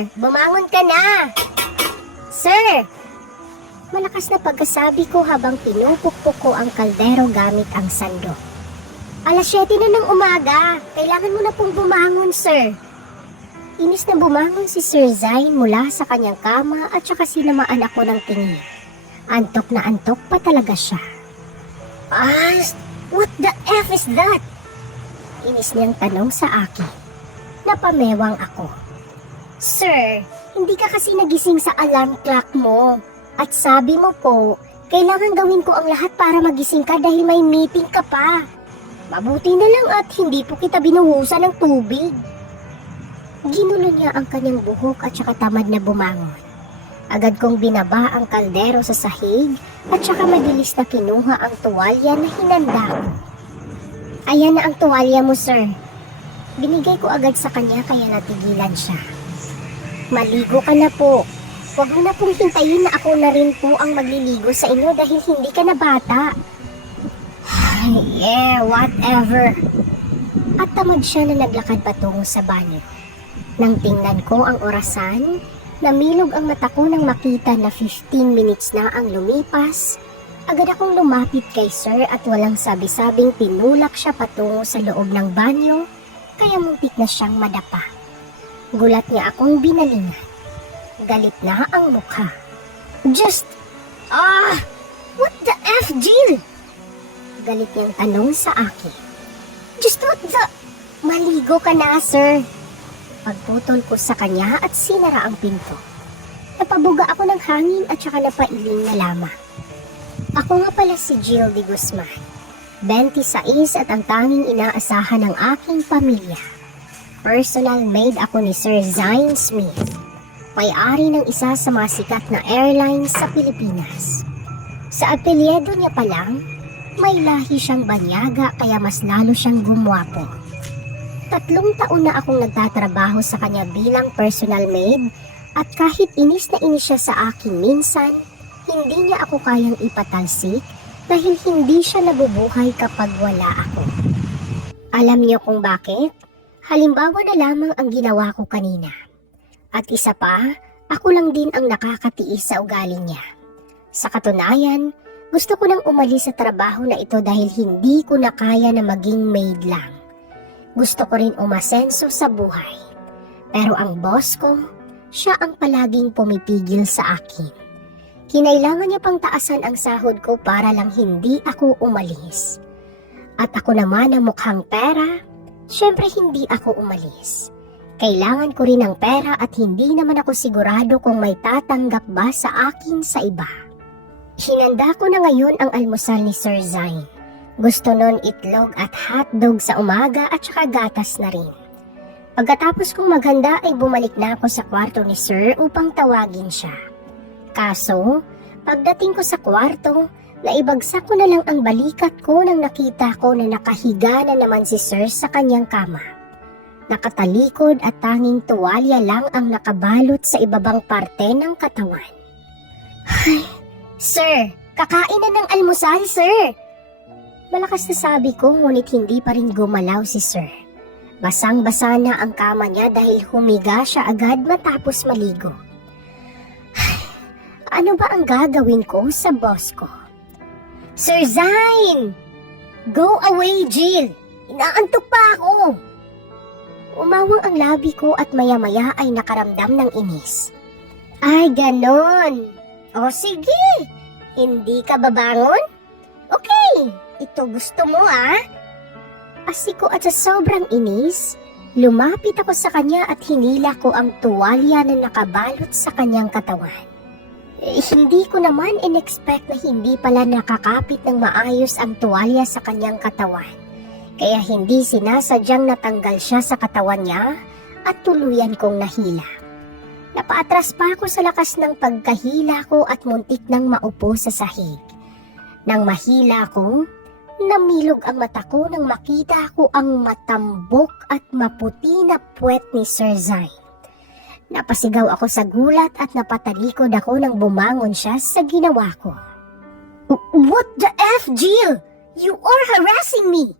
Sir, bumangon ka na! Sir! Malakas na pagkasabi ko habang pinupukpok ko ang kaldero gamit ang sandok. Alas 7 na ng umaga. Kailangan mo na pong bumangon, sir. Inis na bumangon si Sir Zain mula sa kanyang kama at saka sinamaan ako ng tingin. Antok na antok pa talaga siya. What the F is that? Inis niyang tanong sa akin. Napamewang ako. Sir, hindi ka kasi nagising sa alarm clock mo. At sabi mo po, kailangan gawin ko ang lahat para magising ka dahil may meeting ka pa. Mabuti na lang at hindi po kita binuhusan ng tubig. Ginulo niya ang kanyang buhok at saka tamad na bumangon. Agad kong binaba ang kaldero sa sahig at saka mabilis na kinuha ang tuwalya na hinanda ko. Ayan na ang tuwalya mo, sir. Binigay ko agad sa kanya kaya natigilan siya. Maligo ka na po. Huwag mo na pong hintayin na ako na rin po ang magliligo sa inyo dahil hindi ka na bata. Yeah, whatever. At tamad siya na naglakad patungo sa banyo. Nang tingnan ko ang orasan, namilog ang mata ko nang makita na 15 minutes na ang lumipas. Agad akong lumapit kay sir at walang sabi-sabing tinulak siya patungo sa loob ng banyo, kaya muntik na siyang madapa. Gulat niya akong binalingan. Galit na ang mukha. What the F, Jill? Galit niyang tanong sa akin. Maligo ka na, sir. Pagputol ko sa kanya at sinara ang pinto. Napabuga ako ng hangin at saka napailing na lamang. Ako nga pala si Jill de Guzman, 26 at ang tanging inaasahan ng aking pamilya. Personal maid ako ni Sir Zain Smith, may-ari ng isa sa mga sikat na airlines sa Pilipinas. Sa apelyido niya pa lang, may lahi siyang banyaga kaya mas lalo siyang gumwapo. 3 taon na akong nagtatrabaho sa kanya bilang personal maid at kahit inis na inis siya sa akin minsan, hindi niya ako kayang ipatalsik dahil hindi siya nabubuhay kapag wala ako. Alam niyo kung bakit? Halimbawa na lamang ang ginawa ko kanina. At isa pa, ako lang din ang nakakatiis sa ugali niya. Sa katunayan, gusto ko nang umalis sa trabaho na ito dahil hindi ko na kaya na maging maid lang. Gusto ko rin umasenso sa buhay. Pero ang boss ko, siya ang palaging pumipigil sa akin. Kinailangan niya pang taasan ang sahod ko para lang hindi ako umalis. At ako naman ang mukhang pera, syempre hindi ako umalis. Kailangan ko rin ng pera at hindi naman ako sigurado kung may tatanggap ba sa akin sa iba. Hinanda ko na ngayon ang almusal ni Sir Zain. Gusto nun itlog at hotdog sa umaga at saka gatas na rin. Pagkatapos kong maghanda ay bumalik na ako sa kwarto ni Sir upang tawagin siya. Kaso, pagdating ko sa kwarto, naibagsak ko na lang ang balikat ko nang nakita ko na nakahiga na naman si Sir sa kanyang kama. Nakatalikod at tanging tuwalya lang ang nakabalot sa ibabang parte ng katawan. Ay, Sir, kakain na ng almusal, Sir! Malakas na sabi ko ngunit hindi pa rin gumalaw si Sir. Basang-basa na ang kama niya dahil humiga siya agad matapos maligo. Ano ba ang gagawin ko sa boss ko? Sir Zain! Go away, Jill! Inaantok pa ako! Umawang ang labi ko at maya-maya ay nakaramdam ng inis. Ay, ganon! O sige! Hindi ka babangon? Okay! Ito gusto mo, ah? Asiko at sa sobrang inis, lumapit ako sa kanya at hinila ko ang tuwalya na nakabalot sa kanyang katawan. Hindi ko naman in-expect na hindi pala nakakapit ng maayos ang tuwalya sa kanyang katawan. Kaya hindi sinasadyang natanggal siya sa katawan niya at tuluyan kong nahila. Napaatras pa ako sa lakas ng pagkahila ko at muntik nang maupo sa sahig. Nang mahila ko, namilog ang mata ko nang makita ko ang matambok at maputi na puwet ni Sir Zain. Napasigaw ako sa gulat at napatalikod ako nang bumangon siya sa ginawa ko. What the F, Jill? You are harassing me!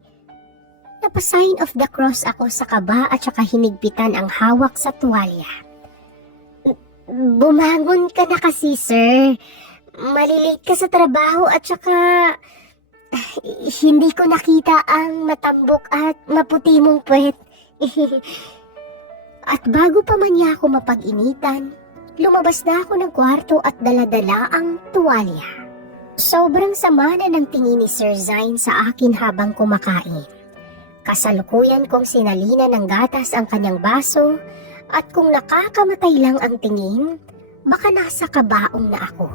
Napasign of the cross ako sa kaba at saka hinigpitan ang hawak sa tuwalya. Bumangon ka na kasi, sir. Malilate ka sa trabaho at saka hindi ko nakita ang matambok at maputi mong puwet. At bago pa man niya ako mapag-initan, lumabas na ako ng kwarto at daladala ang tuwalya. Sobrang sama na ng tingin ni Sir Zain sa akin habang kumakain. Kasalukuyan kong sinalina ng gatas ang kanyang baso at kung nakakamatay lang ang tingin, baka nasa kabaong na ako.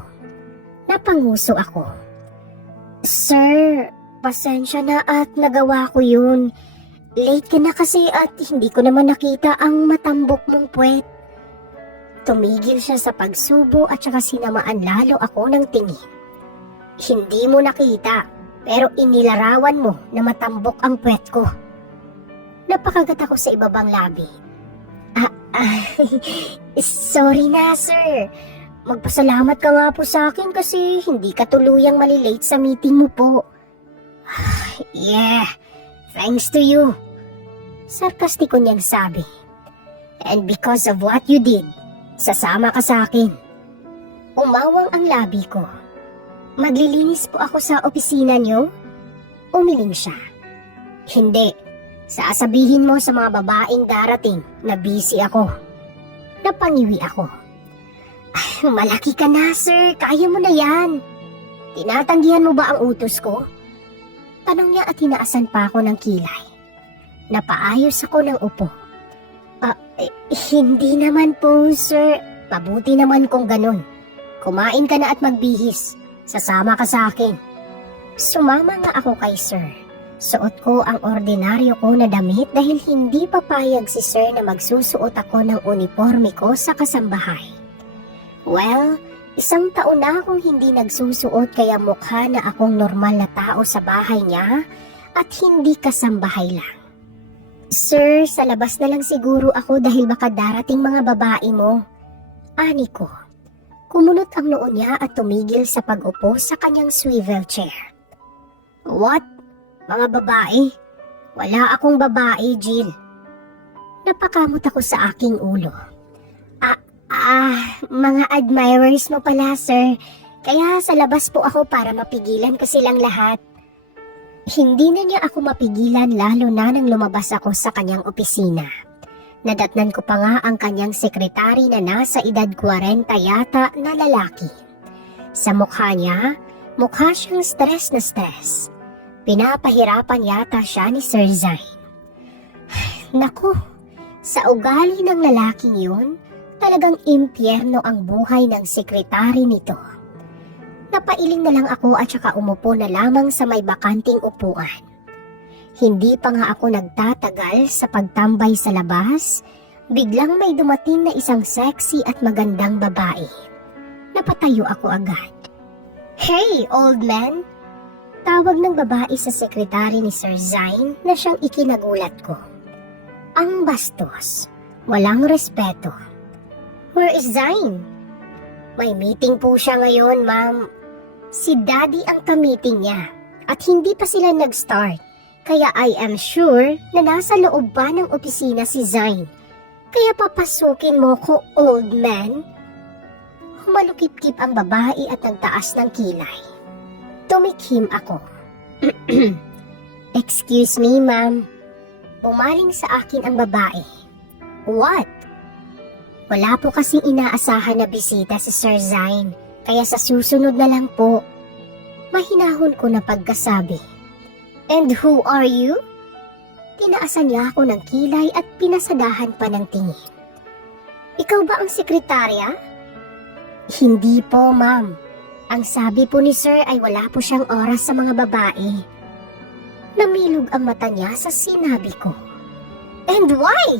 Napanguso ako. Sir, pasensya na at nagawa ko yun. Late ka na kasi at hindi ko naman nakita ang matambok mong puwet. Tumigil siya sa pagsubo at saka sinamaan lalo ako ng tingin. Hindi mo nakita, pero inilarawan mo na matambok ang puwet ko. Napakagat ako sa ibabang labi. Sorry na, sir. Magpasalamat ka nga po sa akin kasi hindi ka tuluyang malilate sa meeting mo po. Yeah, thanks to you. Sarkastiko niyang sabi. And because of what you did, sasama ka sa akin. Umawang ang labi ko. Maglilinis po ako sa opisina niyo? Umiling siya. Hindi. Sasabihin mo sa mga babaeng darating na busy ako. Napangiwi ako. Malaki ka na, sir. Kaya mo na yan. Tinatanggihan mo ba ang utos ko? Tanong niya at hinaasan pa ako ng kilay. Napaayos ako ng upo. Hindi naman po, sir. Pabuti naman kung ganun. Kumain ka na at magbihis. Sasama ka sa akin. Sumama nga ako kay sir. Suot ko ang ordinaryo ko na damit dahil hindi papayag si sir na magsusuot ako ng uniforme ko sa kasambahay. Well, 1 taon na akong hindi nagsusuot kaya mukha na akong normal na tao sa bahay niya at hindi kasambahay lang. Sir, sa labas na lang siguro ako dahil baka darating mga babae mo. Ani ko. Kumunot ang noo niya at tumigil sa pag-upo sa kanyang swivel chair. What? Mga babae? Wala akong babae, Jill. Napakamot ako sa aking ulo. Mga admirers mo pala, sir. Kaya sa labas po ako para mapigilan ko silang lahat. Hindi na niya ako mapigilan lalo na nang lumabas ako sa kanyang opisina. Nadatnan ko pa nga ang kanyang sekretary na nasa edad 40 yata na lalaki. Sa mukha niya, mukha siyang stress na stress. Pinapahirapan yata siya ni Sir Zain. Naku, sa ugali ng lalaking yun, talagang impyerno ang buhay ng sekretary nito. Napailing na lang ako at saka umupo na lamang sa may bakanting upuan. Hindi pa nga ako nagtatagal sa pagtambay sa labas, biglang may dumating na isang sexy at magandang babae. Napatayo ako agad. Hey, old man! Tawag ng babae sa sekretary ni Sir Zain na siyang ikinagulat ko. Ang bastos, walang respeto. Where is Zain? May meeting po siya ngayon, ma'am. Si Daddy ang ka-meeting niya at hindi pa sila nag-start. Kaya I am sure na nasa loob pa ng opisina si Zain. Kaya papasukin mo ko, old man. Humalukip-kip ang babae at nagtaas ng kilay. Tumikhim ako. Excuse me, ma'am. Umaling sa akin ang babae. What? Wala po kasing inaasahan na bisita si Sir Zain, kaya sa susunod na lang po. Mahinahon ko na pagkasabi. And who are you? Tinaasan niya ako ng kilay at pinasadahan pa ng tingin. Ikaw ba ang sekretarya? Hindi po, ma'am. Ang sabi po ni Sir ay wala po siyang oras sa mga babae. Namilog ang mata niya sa sinabi ko. And why?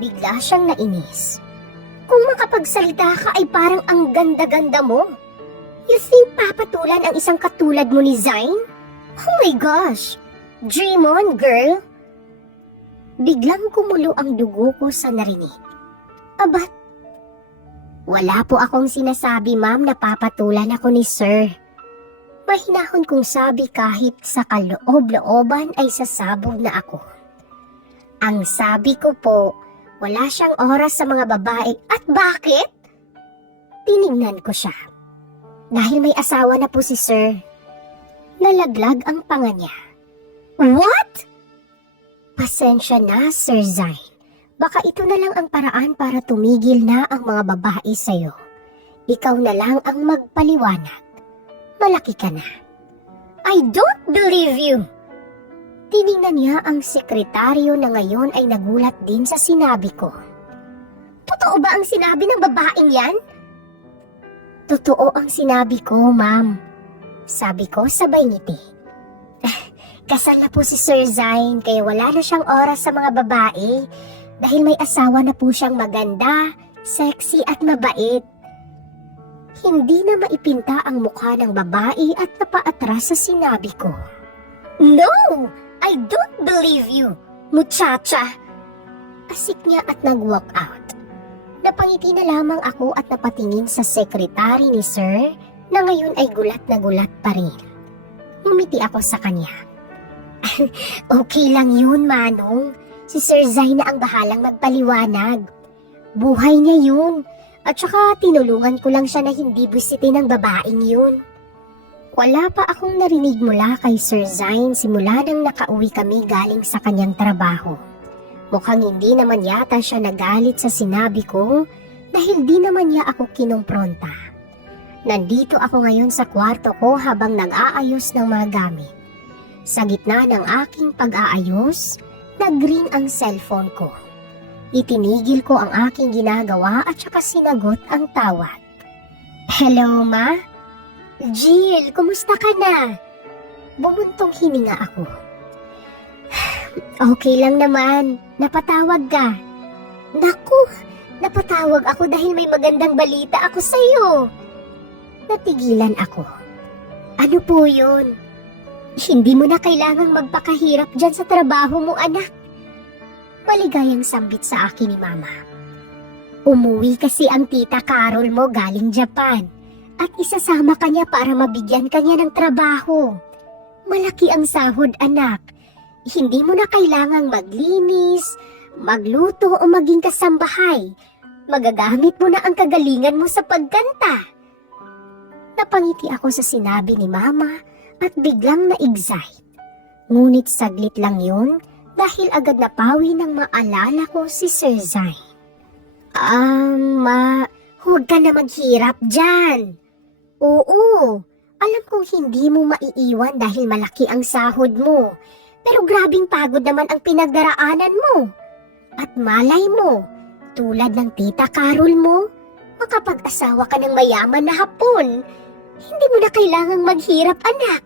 Bigla siyang nainis. Kung makapagsalita ka ay parang ang ganda-ganda mo. You think papatulan ang isang katulad mo ni Zain? Oh my gosh! Dream on, girl! Biglang kumulo ang dugo ko sa narinig. Abat, wala po akong sinasabi, ma'am, na papatulan ako ni Sir. Mahinahon kong sabi kahit sa kaloob-looban ay sasabog na ako. Ang sabi ko po, wala siyang oras sa mga babae. At bakit? Tiningnan ko siya. Dahil may asawa na po si Sir. Nalaglag ang panga niya. What? Pasensya na, Sir Zain. Baka ito na lang ang paraan para tumigil na ang mga babae sa'yo. Ikaw na lang ang magpaliwanag. Malaki ka na. I don't believe you! Tiningnan niya ang sekretaryo na ngayon ay nagulat din sa sinabi ko. Totoo ba ang sinabi ng babaeng yan? Totoo ang sinabi ko, ma'am. Sabi ko sabay ngiti. Kasal na po si Sir Zain kaya wala na siyang oras sa mga babae dahil may asawa na po siyang maganda, sexy at mabait. Hindi na maipinta ang mukha ng babae at napaatras sa sinabi ko. No! I don't believe you, muchacha! Asik niya at nag-walk out. Napangiti na lamang ako at napatingin sa sekretary ni Sir na ngayon ay gulat na gulat pa rin. Ngumiti ako sa kanya. Okay lang yun, Manong. Si Sir Zain na ang bahalang magpaliwanag. Buhay niya yun. At saka tinulungan ko lang siya na hindi busitin ng babaeng yun. Wala pa akong narinig mula kay Sir Zain simula nang nakauwi kami galing sa kanyang trabaho. Mukhang hindi naman yata siya nagalit sa sinabi ko dahil di naman niya ako kinumpronta. Nandito ako ngayon sa kwarto ko habang nag-aayos ng mga gamit. Sa gitna ng aking pag-aayos, nag-ring ang cellphone ko. Itinigil ko ang aking ginagawa at saka sinagot ang tawag. Hello, Ma? Jill, kumusta ka na? Bumuntong hininga ako. Okay lang naman, napatawag ka. Naku, napatawag ako dahil may magandang balita ako sa'yo. Natigilan ako. Ano po yun? Hindi mo na kailangang magpakahirap dyan sa trabaho mo, anak. Maligayang sambit sa akin ni Mama. Umuwi kasi ang tita Carol mo galing Japan at isasama ka niya para mabigyan ka niya ng trabaho. Malaki ang sahod, anak. Hindi mo na kailangang maglinis, magluto o maging kasambahay. Magagamit mo na ang kagalingan mo sa pagkanta. Napangiti ako sa sinabi ni Mama at biglang na-excite. Ngunit saglit lang yun dahil agad napawi nang maalala ko si Sir Zain. Ma, huwag ka na maghirap dyan. Oo, alam kong hindi mo maiiwan dahil malaki ang sahod mo. Pero grabing pagod naman ang pinagdaraanan mo. At malay mo, tulad ng tita Carol mo, makapag-asawa ka ng mayaman na Hapon. Hindi mo na kailangang maghirap, anak.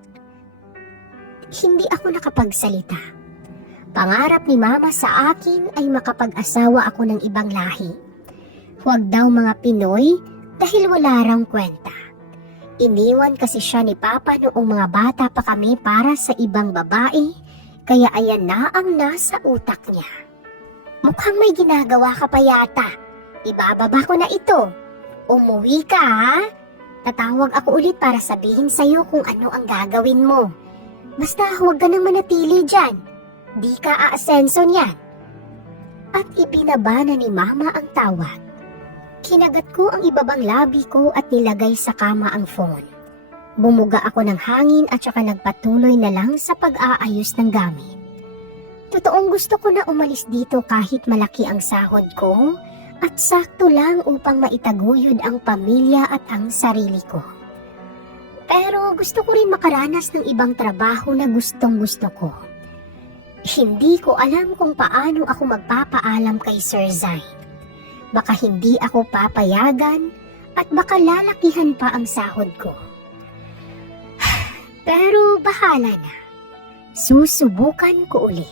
Hindi ako nakapagsalita. Pangarap ni Mama sa akin ay makapag-asawa ako ng ibang lahi. Huwag daw mga Pinoy dahil wala raw kwenta. Iniwan kasi siya ni Papa noong mga bata pa kami para sa ibang babae, kaya ayan na ang nasa utak niya. Mukhang may ginagawa ka pa yata. Ibababa ko na ito. Umuwi ka, ha? Tatawag ako ulit para sabihin sa'yo kung ano ang gagawin mo. Basta huwag ka nang manatili dyan. Di ka aasenso niyan. At ibinaba na ni Mama ang tawag. Kinagat ko ang ibabang labi ko at nilagay sa kama ang phone. Bumuga ako ng hangin at saka nagpatuloy na lang sa pag-aayos ng gamit. Totoong gusto ko na umalis dito kahit malaki ang sahod ko at sakto lang upang maitaguyod ang pamilya at ang sarili ko. Pero gusto ko rin makaranas ng ibang trabaho na gustong gusto ko. Hindi ko alam kung paano ako magpapaalam kay Sir Zain. Baka hindi ako papayagan at baka lalakihan pa ang sahod ko. Pero bahala na. Susubukan ko ulit.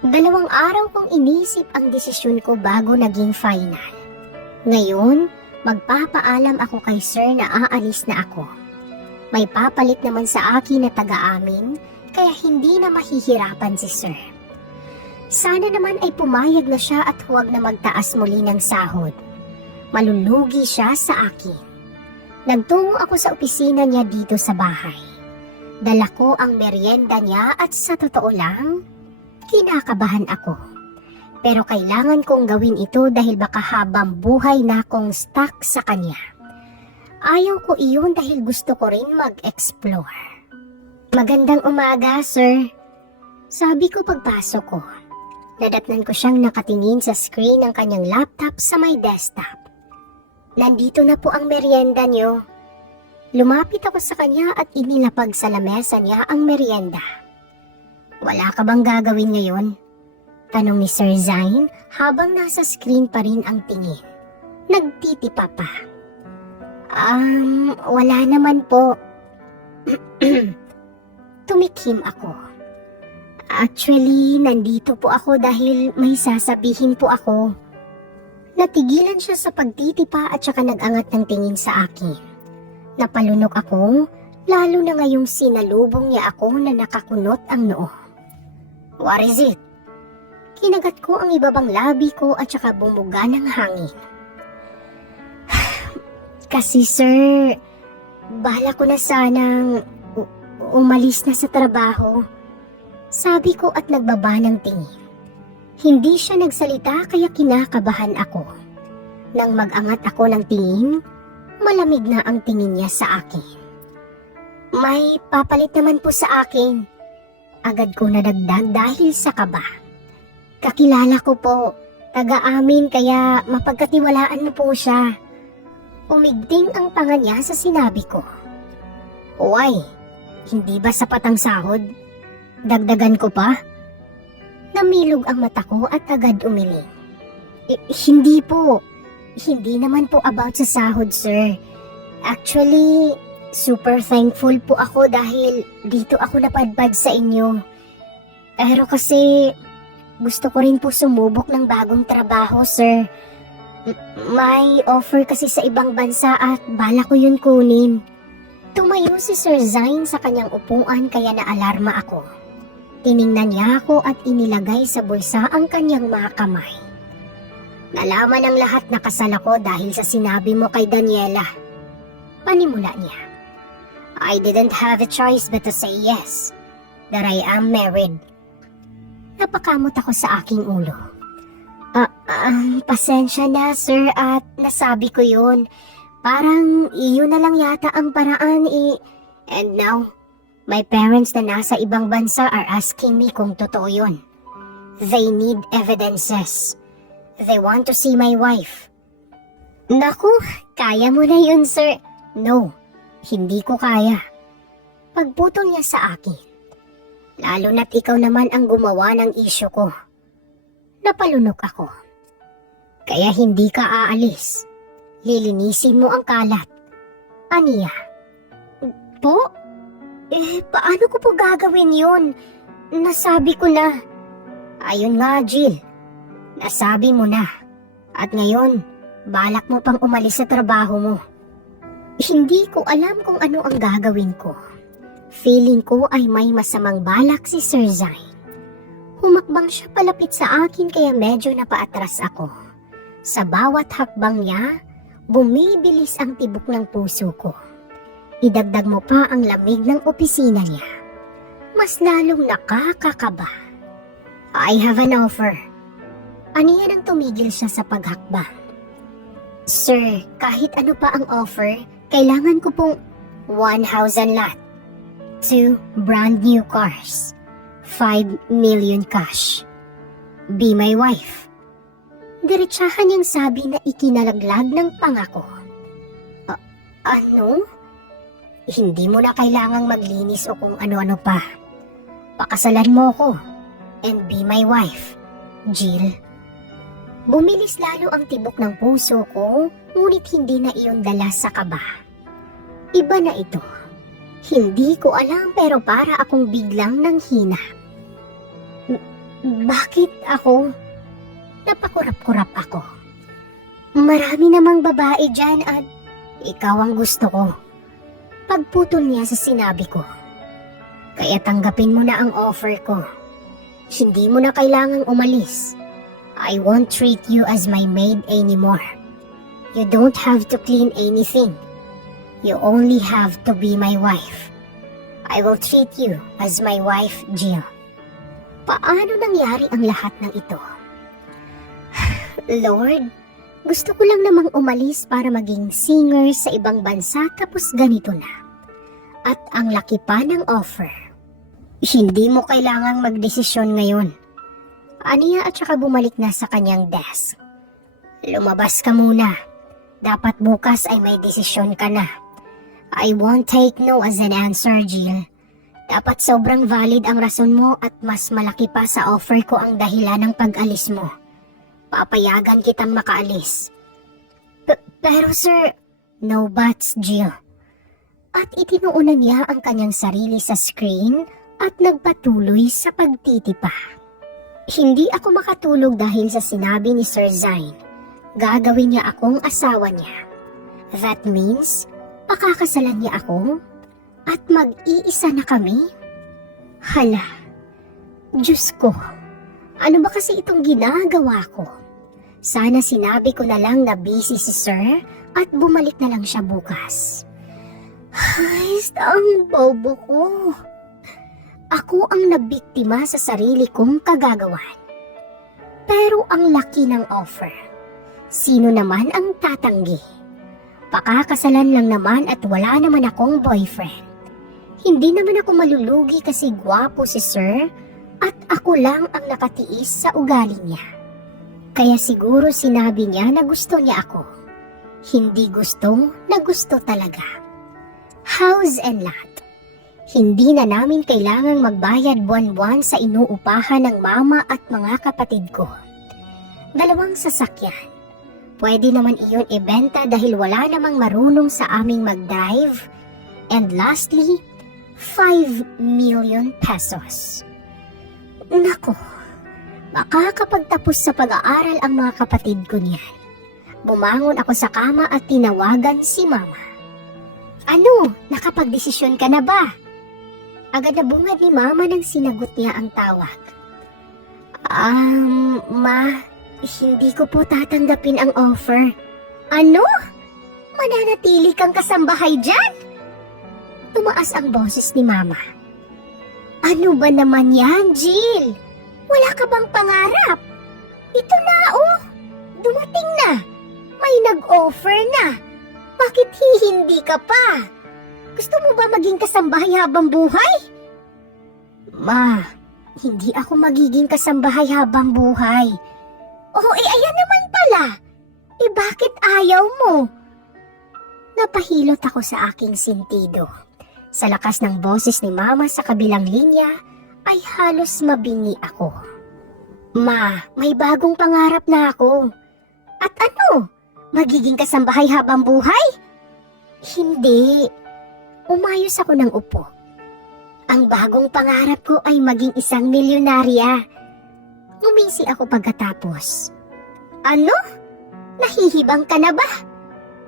2 araw kong inisip ang desisyon ko bago naging final. Ngayon, magpapaalam ako kay Sir na aalis na ako. May papalit naman sa akin na taga-amin, kaya hindi na mahihirapan si Sir. Sana naman ay pumayag na siya at huwag na magtaas muli ng sahod. Malulugi siya sa akin. Nagtungo ako sa opisina niya dito sa bahay. Dala ko ang merienda niya at sa totoo lang, kinakabahan ako. Pero kailangan kong gawin ito dahil baka habang buhay na akong stuck sa kanya. Ayaw ko iyon dahil gusto ko rin mag-explore. Magandang umaga, sir. Sabi ko pagpasok ko. Nadatnan ko siyang nakatingin sa screen ng kanyang laptop sa may desktop. Nandito na po ang merienda niyo. Lumapit ako sa kanya at inilapag sa lamesa niya ang merienda. Wala ka bang gagawin ngayon? Tanong ni Sir Zain habang nasa screen pa rin ang tingin. Nagtitipa pa. Wala naman po. Tumikim ako. Actually, nandito po ako dahil may sasabihin po ako. Natigilan siya sa pagtitipa at saka nag-angat ng tingin sa akin. Napalunok ako, lalo na ngayong sinalubong niya ako na nakakunot ang noo. What is it? Kinagat ko ang ibabang labi ko at saka bumuga ng hangin. Kasi sir, bala ko na sanang umalis na sa trabaho. Sabi ko at nagbaba ng tingin. Hindi siya nagsalita kaya kinakabahan ako. Nang mag-angat ako ng tingin, malamig na ang tingin niya sa akin. May papalit naman po sa akin. Agad ko nadagdag dahil sa kaba. Kakilala ko po, taga-amin kaya mapagkatiwalaan mo po siya. Umigting ang panga niya sa sinabi ko. Why? Hindi ba sapat ang sahod? Dagdagan ko pa? Namilog ang mata ko at agad umiling. Hindi po. Hindi naman po about sa sahod, sir. Actually, super thankful po ako dahil dito ako napadpad sa inyo. Pero kasi gusto ko rin po sumubok ng bagong trabaho, sir. May offer kasi sa ibang bansa at bala ko yun kunin. Tumayo si Sir Zain sa kanyang upuan kaya naalarma ako. Tiningnan niya ako at inilagay sa bulsa ang kanyang mga kamay. Nalaman ng lahat na kasal ako dahil sa sinabi mo kay Daniela. Panimula niya. I didn't have a choice but to say yes, that I am married. Napakamot ako sa aking ulo. Pasensya na sir at nasabi ko yun. Parang iyon na lang yata ang paraan And now, my parents na nasa ibang bansa are asking me kung totoo yun. They need evidences. They want to see my wife. Naku, kaya mo na yun sir. No, hindi ko kaya. Pagputol niya sa akin. Lalo na't ikaw naman ang gumawa ng issue ko. Napalunok ako. Kaya hindi ka aalis. Lilinisin mo ang kalat. Aniya. Po? Paano ko po gagawin yun? Nasabi ko na. Ayun nga, Jill. Nasabi mo na. At ngayon, balak mo pang umalis sa trabaho mo. Hindi ko alam kung ano ang gagawin ko. Feeling ko ay may masamang balak si Sir Zain. Humakbang siya palapit sa akin kaya medyo napaatras ako. Sa bawat hakbang niya, bumibilis ang tibok ng puso ko. Idagdag mo pa ang lamig ng opisina niya. Mas lalong nakakakaba. I have an offer. Aniya nang tumigil siya sa paghakbang. Sir, kahit ano pa ang offer, kailangan ko pong 1 house and lot, 2 brand new cars, 5 million cash. Be my wife. Diretsahan niyang sabi na ikinalaglag ng pangako. Ano? Hindi mo na kailangang maglinis o kung ano-ano pa. Pakasalan mo ko and be my wife, Jill. Bumilis lalo ang tibok ng puso ko, ngunit hindi na iyon dala sa kaba. Iba na ito. Hindi ko alam pero para akong biglang nanghina. Bakit ako? Napakurap-kurap ako. Marami namang babae dyan at ikaw ang gusto ko. Pagputol niya sa sinabi ko. Kaya tanggapin mo na ang offer ko. Hindi mo na kailangang umalis. I won't treat you as my maid anymore. You don't have to clean anything. You only have to be my wife. I will treat you as my wife, Jill. Paano nangyari ang lahat ng ito? Lord, Gusto ko lang namang umalis para maging singer sa ibang bansa tapos ganito na. At ang laki pa ng offer. Hindi mo kailangang magdesisyon ngayon. Aniya at saka bumalik na sa kanyang desk. Lumabas ka muna. Dapat bukas ay may desisyon ka na. I won't take no as an answer, Jill. Dapat sobrang valid ang rason mo at mas malaki pa sa offer ko ang dahilan ng pag-alis mo. Papayagan kitang makaalis. Pero sir, no buts, Jill. At itinuunan niya ang kanyang sarili sa screen at nagpatuloy sa pagtitipa. Hindi ako makatulog dahil sa sinabi ni Sir Zain. Gagawin niya akong asawa niya. That means, pakakasalan niya ako at mag-iisa na kami? Hala, Diyos ko, ano ba kasi itong ginagawa ko? Sana sinabi ko na lang na busy si Sir at bumalik na lang siya bukas. Ay, ang bobo ko. Ako ang nabiktima sa sarili kong kagagawan. Pero ang laki ng offer. Sino naman ang tatanggi? Pakakasalan lang naman at wala naman akong boyfriend. Hindi naman ako malulugi kasi gwapo si Sir at ako lang ang nakatiis sa ugali niya. Kaya siguro sinabi niya na gusto niya ako. Hindi gustong na gusto talaga. House and lot. Hindi na namin kailangang magbayad buwan-buwan sa inuupahan ng mama at mga kapatid ko. 2 sasakyan. Pwede naman iyon ibenta dahil wala namang marunong sa aming mag-drive. And lastly, 5 million pesos. Nako, baka kapag tapos sa pag-aaral ang mga kapatid ko niyan. Bumangon ako sa kama at tinawagan si mama. Ano, nakapagdesisyon ka na ba? Agad na bungad ni mama nang sinagot niya ang tawag. Ma, hindi ko po tatanggapin ang offer. Ano? Mananatili kang kasambahay dyan? Tumaas ang boses ni mama. Ano ba naman yan, Jill? Wala ka bang pangarap? Ito na, oh. Dumating na. May nag-offer na. Bakit hindi ka pa? Gusto mo ba maging kasambahay habang buhay? Ma, hindi ako magiging kasambahay habang buhay. Oh, ayan naman pala. Bakit ayaw mo? Napahilot ako sa aking sentido. Sa lakas ng boses ni Mama sa kabilang linya, ay halos mabingi ako. Ma, may bagong pangarap na ako. At ano? Magiging kasambahay habang buhay? Hindi. Umayos ako ng upo. Ang bagong pangarap ko ay maging isang milyonarya. Ngumisi ako pagkatapos. Ano? Nahihibang ka na ba?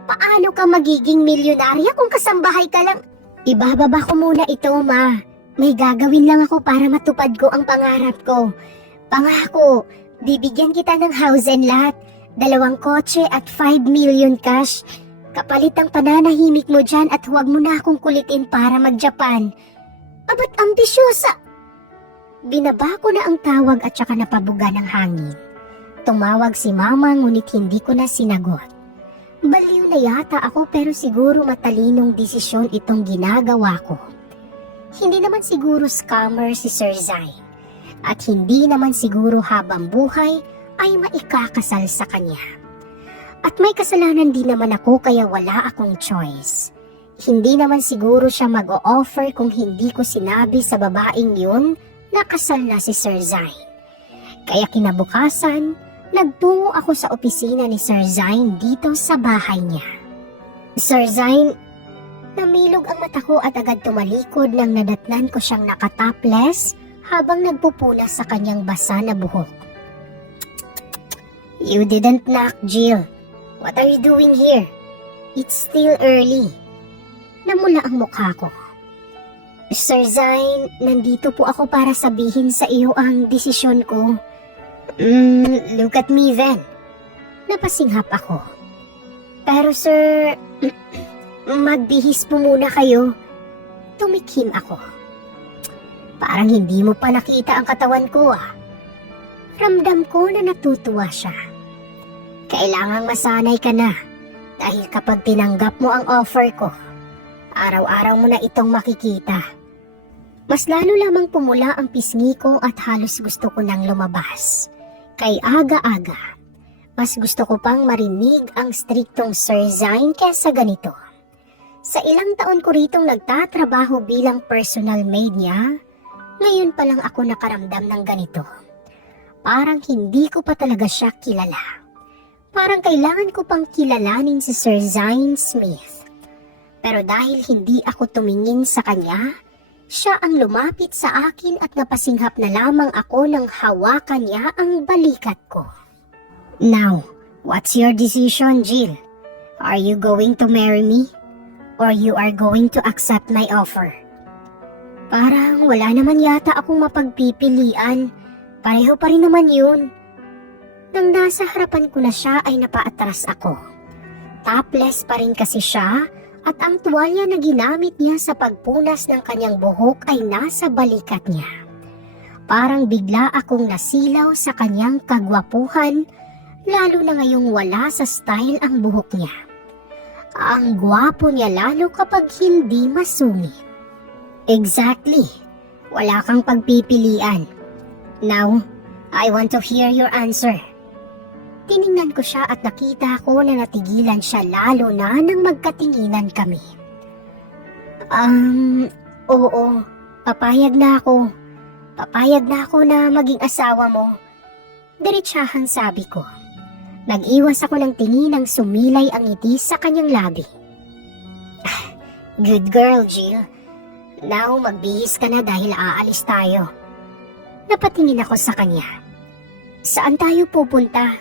Paano ka magiging milyonarya kung kasambahay ka lang? Ibababa ko muna ito, Ma. May gagawin lang ako para matupad ko ang pangarap ko. Pangako, bibigyan kita ng house and lot. 2 kotse at 5 million cash. Kapalit ang pananahimik mo dyan at huwag mo na akong kulitin para mag-Japan. Aba't ambisyosa! Binaba ko na ang tawag at saka napabuga ng hangin. Tumawag si Mama ngunit hindi ko na sinagot. Baliw na yata ako pero siguro matalinong desisyon itong ginagawa ko. Hindi naman siguro scammer si Sir Zain. At hindi naman siguro habang buhay ay maikakasal sa kanya. At may kasalanan din naman ako kaya wala akong choice. Hindi naman siguro siya mag-o-offer kung hindi ko sinabi sa babaeng yun na kasal na si Sir Zain. Kaya kinabukasan, nagtungo ako sa opisina ni Sir Zain dito sa bahay niya. Sir Zain, namilog ang mata ko at agad tumalikod nang nadatnan ko siyang nakatopless habang nagpupunas sa kanyang basa na buhok. You didn't knock, Jill. What are you doing here? It's still early. Namula ang mukha ko. Sir Zain, nandito po ako para sabihin sa iyo ang desisyon ko. Look at me then. Napasinghap ako. Pero sir, magbihis po muna kayo. Tumikim ako. Parang hindi mo pa nakita ang katawan ko ah. Ramdam ko na natutuwa siya. Kailangang masanay ka na dahil kapag tinanggap mo ang offer ko, araw-araw mo na itong makikita. Mas lalo lamang pumula ang pisngi ko at halos gusto ko nang lumabas. Kay aga-aga, mas gusto ko pang marinig ang striktong Sir Zine kesa ganito. Sa ilang taon ko ritong nagtatrabaho bilang personal maid niya, ngayon pa lang ako nakaramdam ng ganito. Parang hindi ko pa talaga siya kilala. Parang kailangan ko pang kilalanin si Sir Zine Smith. Pero dahil hindi ako tumingin sa kanya, siya ang lumapit sa akin at napasinghap na lamang ako nang hawakan niya ang balikat ko. Now, what's your decision, Jill? Are you going to marry me? Or you are going to accept my offer? Parang wala naman yata akong mapagpipilian. Pareho pa rin naman yun. Nang nasa harapan ko na siya ay napaatras ako. Topless pa rin kasi siya at ang tuwalya na ginamit niya sa pagpunas ng kanyang buhok ay nasa balikat niya. Parang bigla akong nasilaw sa kanyang kagwapuhan, lalo na ngayong wala sa style ang buhok niya. Ang gwapo niya lalo kapag hindi masungit. Exactly. Wala kang pagpipilian. Now, I want to hear your answer. Tiningnan ko siya at nakita ko na natigilan siya lalo na nang magkatinginan kami. Oo, papayag na ako. Papayag na ako na maging asawa mo. Diretsahan sabi ko. Nag-iwas ako ng tingin nang sumilay ang ngiti sa kanyang labi. Good girl, Jill. Now magbihis ka na dahil aalis tayo. Napatingin ako sa kanya. Saan tayo pupunta?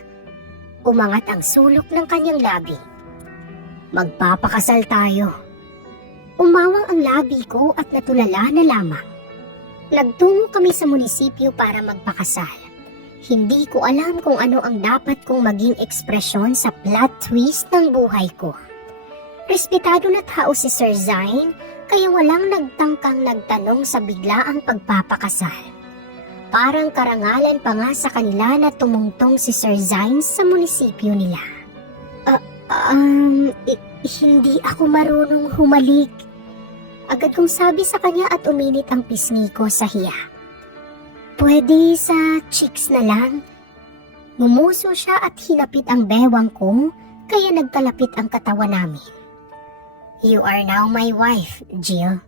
Umangat ang sulok ng kanyang labi. Magpapakasal tayo. Umawang ang labi ko at natulala na lamang. Nagtungo kami sa munisipyo para magpakasal. Hindi ko alam kung ano ang dapat kong maging ekspresyon sa plot twist ng buhay ko. Respetado na tao si Sir Zine, kaya walang nagtangkang nagtanong sa biglaang pagpapakasal. Parang karangalan pa nga sa kanila na tumungtong si Sir Zine sa munisipyo nila. Hindi ako marunong humalik. Agad kong sabi sa kanya at uminit ang pisngi ko sa hiya. Pwede sa cheeks na lang. Gumuso siya at hinapit ang bewang ko, kaya nagkalapit ang katawan namin. You are now my wife, Jill.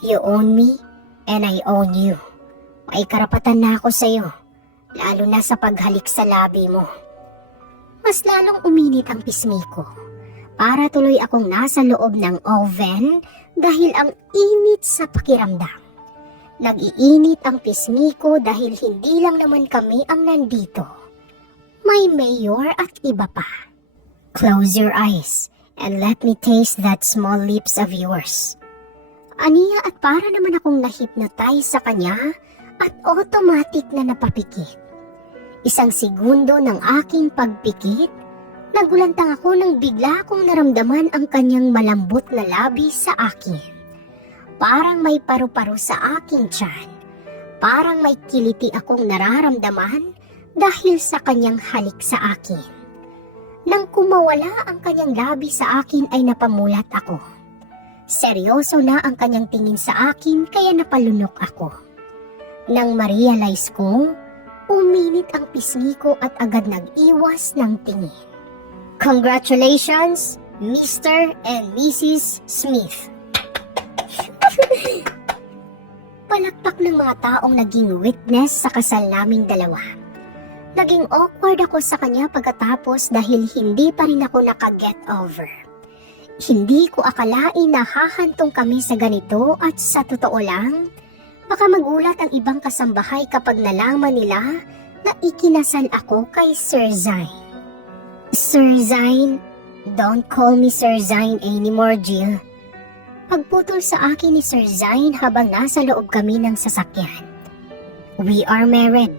You own me, and I own you. May karapatan na ako sa'yo, lalo na sa paghalik sa labi mo. Mas lalong uminit ang pisngi ko. Para tuloy akong nasa loob ng oven dahil ang init sa pakiramdam. Nag-iinit ang pisngi ko dahil hindi lang naman kami ang nandito. May mayor at iba pa. Close your eyes and let me taste that small lips of yours. Aniya at para naman akong na-hypnotize sa kanya at automatic na napapikit. Isang segundo ng aking pagpikit, nagulantang ako nang bigla kong naramdaman ang kanyang malambot na labi sa akin. Parang may paru-paro sa aking tiyan. Parang may kiliti akong nararamdaman dahil sa kanyang halik sa akin. Nang kumawala ang kanyang labi sa akin ay napamulat ako. Seryoso na ang kanyang tingin sa akin kaya napalunok ako. Nang ma-realize ko, uminit ang pisngi ko at agad nag-iwas ng tingin. Congratulations, Mr. and Mrs. Smith. Palakpak ng mga taong naging witness sa kasal naming dalawa. Naging awkward ako sa kanya pagkatapos dahil hindi pa rin ako naka-get over. Hindi ko akalain na hahantong kami sa ganito at sa totoo lang, baka magulat ang ibang kasambahay kapag nalaman nila na ikinasal ako kay Sir Zine. Sir Zine, don't call me Sir Zine anymore, Jill. Pagputol sa akin ni Sir Zine habang nasa loob kami ng sasakyan. We are married.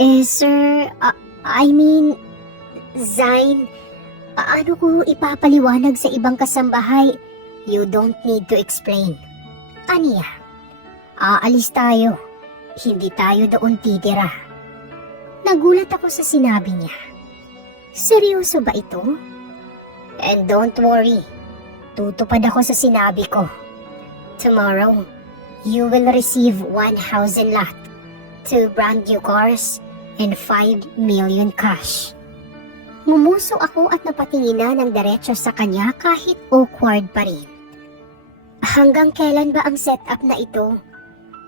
Sir, Zine, paano ko ipapaliwanag sa ibang kasambahay? You don't need to explain. Aniya, aalis tayo. Hindi tayo doon titira. Nagulat ako sa sinabi niya. Seryoso ba ito? And don't worry, tutupad ako sa sinabi ko. Tomorrow, you will receive one house and lot, 2 brand new cars, and 5 million cash. Ngumuso ako at napatingin na ng diretso sa kanya kahit awkward pa rin. Hanggang kailan ba ang setup na ito?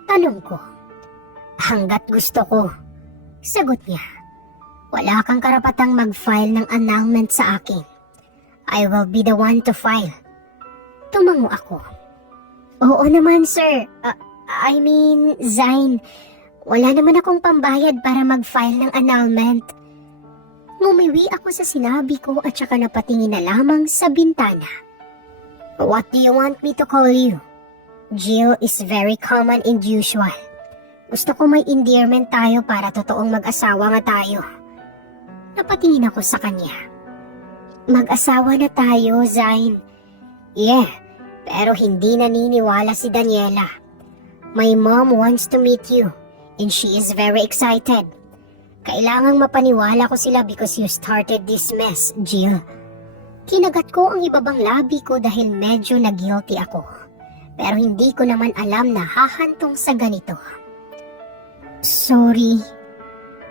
Tanong ko. Hanggat gusto ko. Sagot niya. Wala kang karapatang mag-file ng annulment sa akin. I will be the one to file. Tumango ako. Oo naman, sir. Zain, wala naman akong pambayad para mag-file ng annulment. Ngumiwi ako sa sinabi ko at saka napatingin na lamang sa bintana. What do you want me to call you? Jill is very common and usual. Gusto ko may endearment tayo para totoong mag-asawa nga tayo. Napatingin ako sa kanya. Mag-asawa na tayo, Zain. Yeah, pero hindi naniniwala si Daniela. My mom wants to meet you and she is very excited. Kailangang mapaniwala ko sila because you started this mess, Jill. Kinagat ko ang ibabang labi ko dahil medyo na-guilty ako. Pero hindi ko naman alam na hahantong sa ganito. Sorry,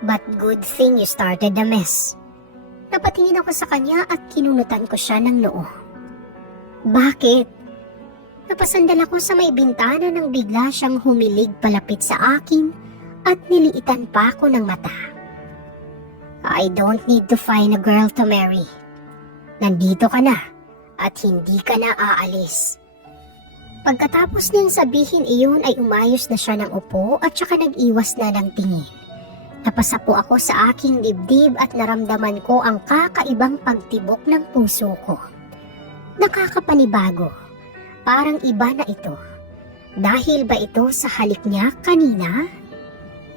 but good thing you started the mess. Napatingin ako sa kanya at kinunutan ko siya ng noo. Bakit? Napasandal ako sa may bintana nang bigla siyang humilig palapit sa akin at niliitan pa ako ng mata. I don't need to find a girl to marry. Nandito ka na at hindi ka na aalis. Pagkatapos niyang sabihin iyon ay umayos na siya ng upo at saka nag-iwas na ng tingin. Napasapo ako sa aking dibdib at naramdaman ko ang kakaibang pagtibok ng puso ko. Nakakapanibago. Parang iba na ito. Dahil ba ito sa halik niya kanina?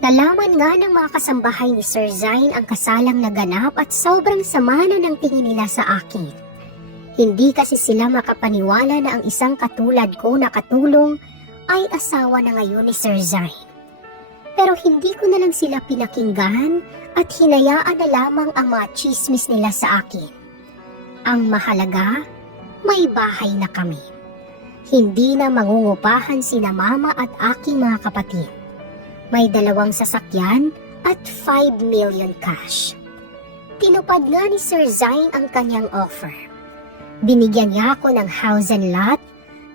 Nalaman nga ng mga kasambahay ni Sir Zain ang kasalang naganap at sobrang sama na ng tingin nila sa akin. Hindi kasi sila makapaniwala na ang isang katulad ko na katulong ay asawa na ngayon ni Sir Zain. Pero hindi ko na lang sila pinakinggan at hinayaan na lamang ang mga chismis nila sa akin. Ang mahalaga, may bahay na kami. Hindi na mangungupahan sina mama at aking mga kapatid. May 2 sasakyan at 5 million cash. Tinupad nga ni Sir Zain ang kanyang offer. Binigyan niya ako ng house and lot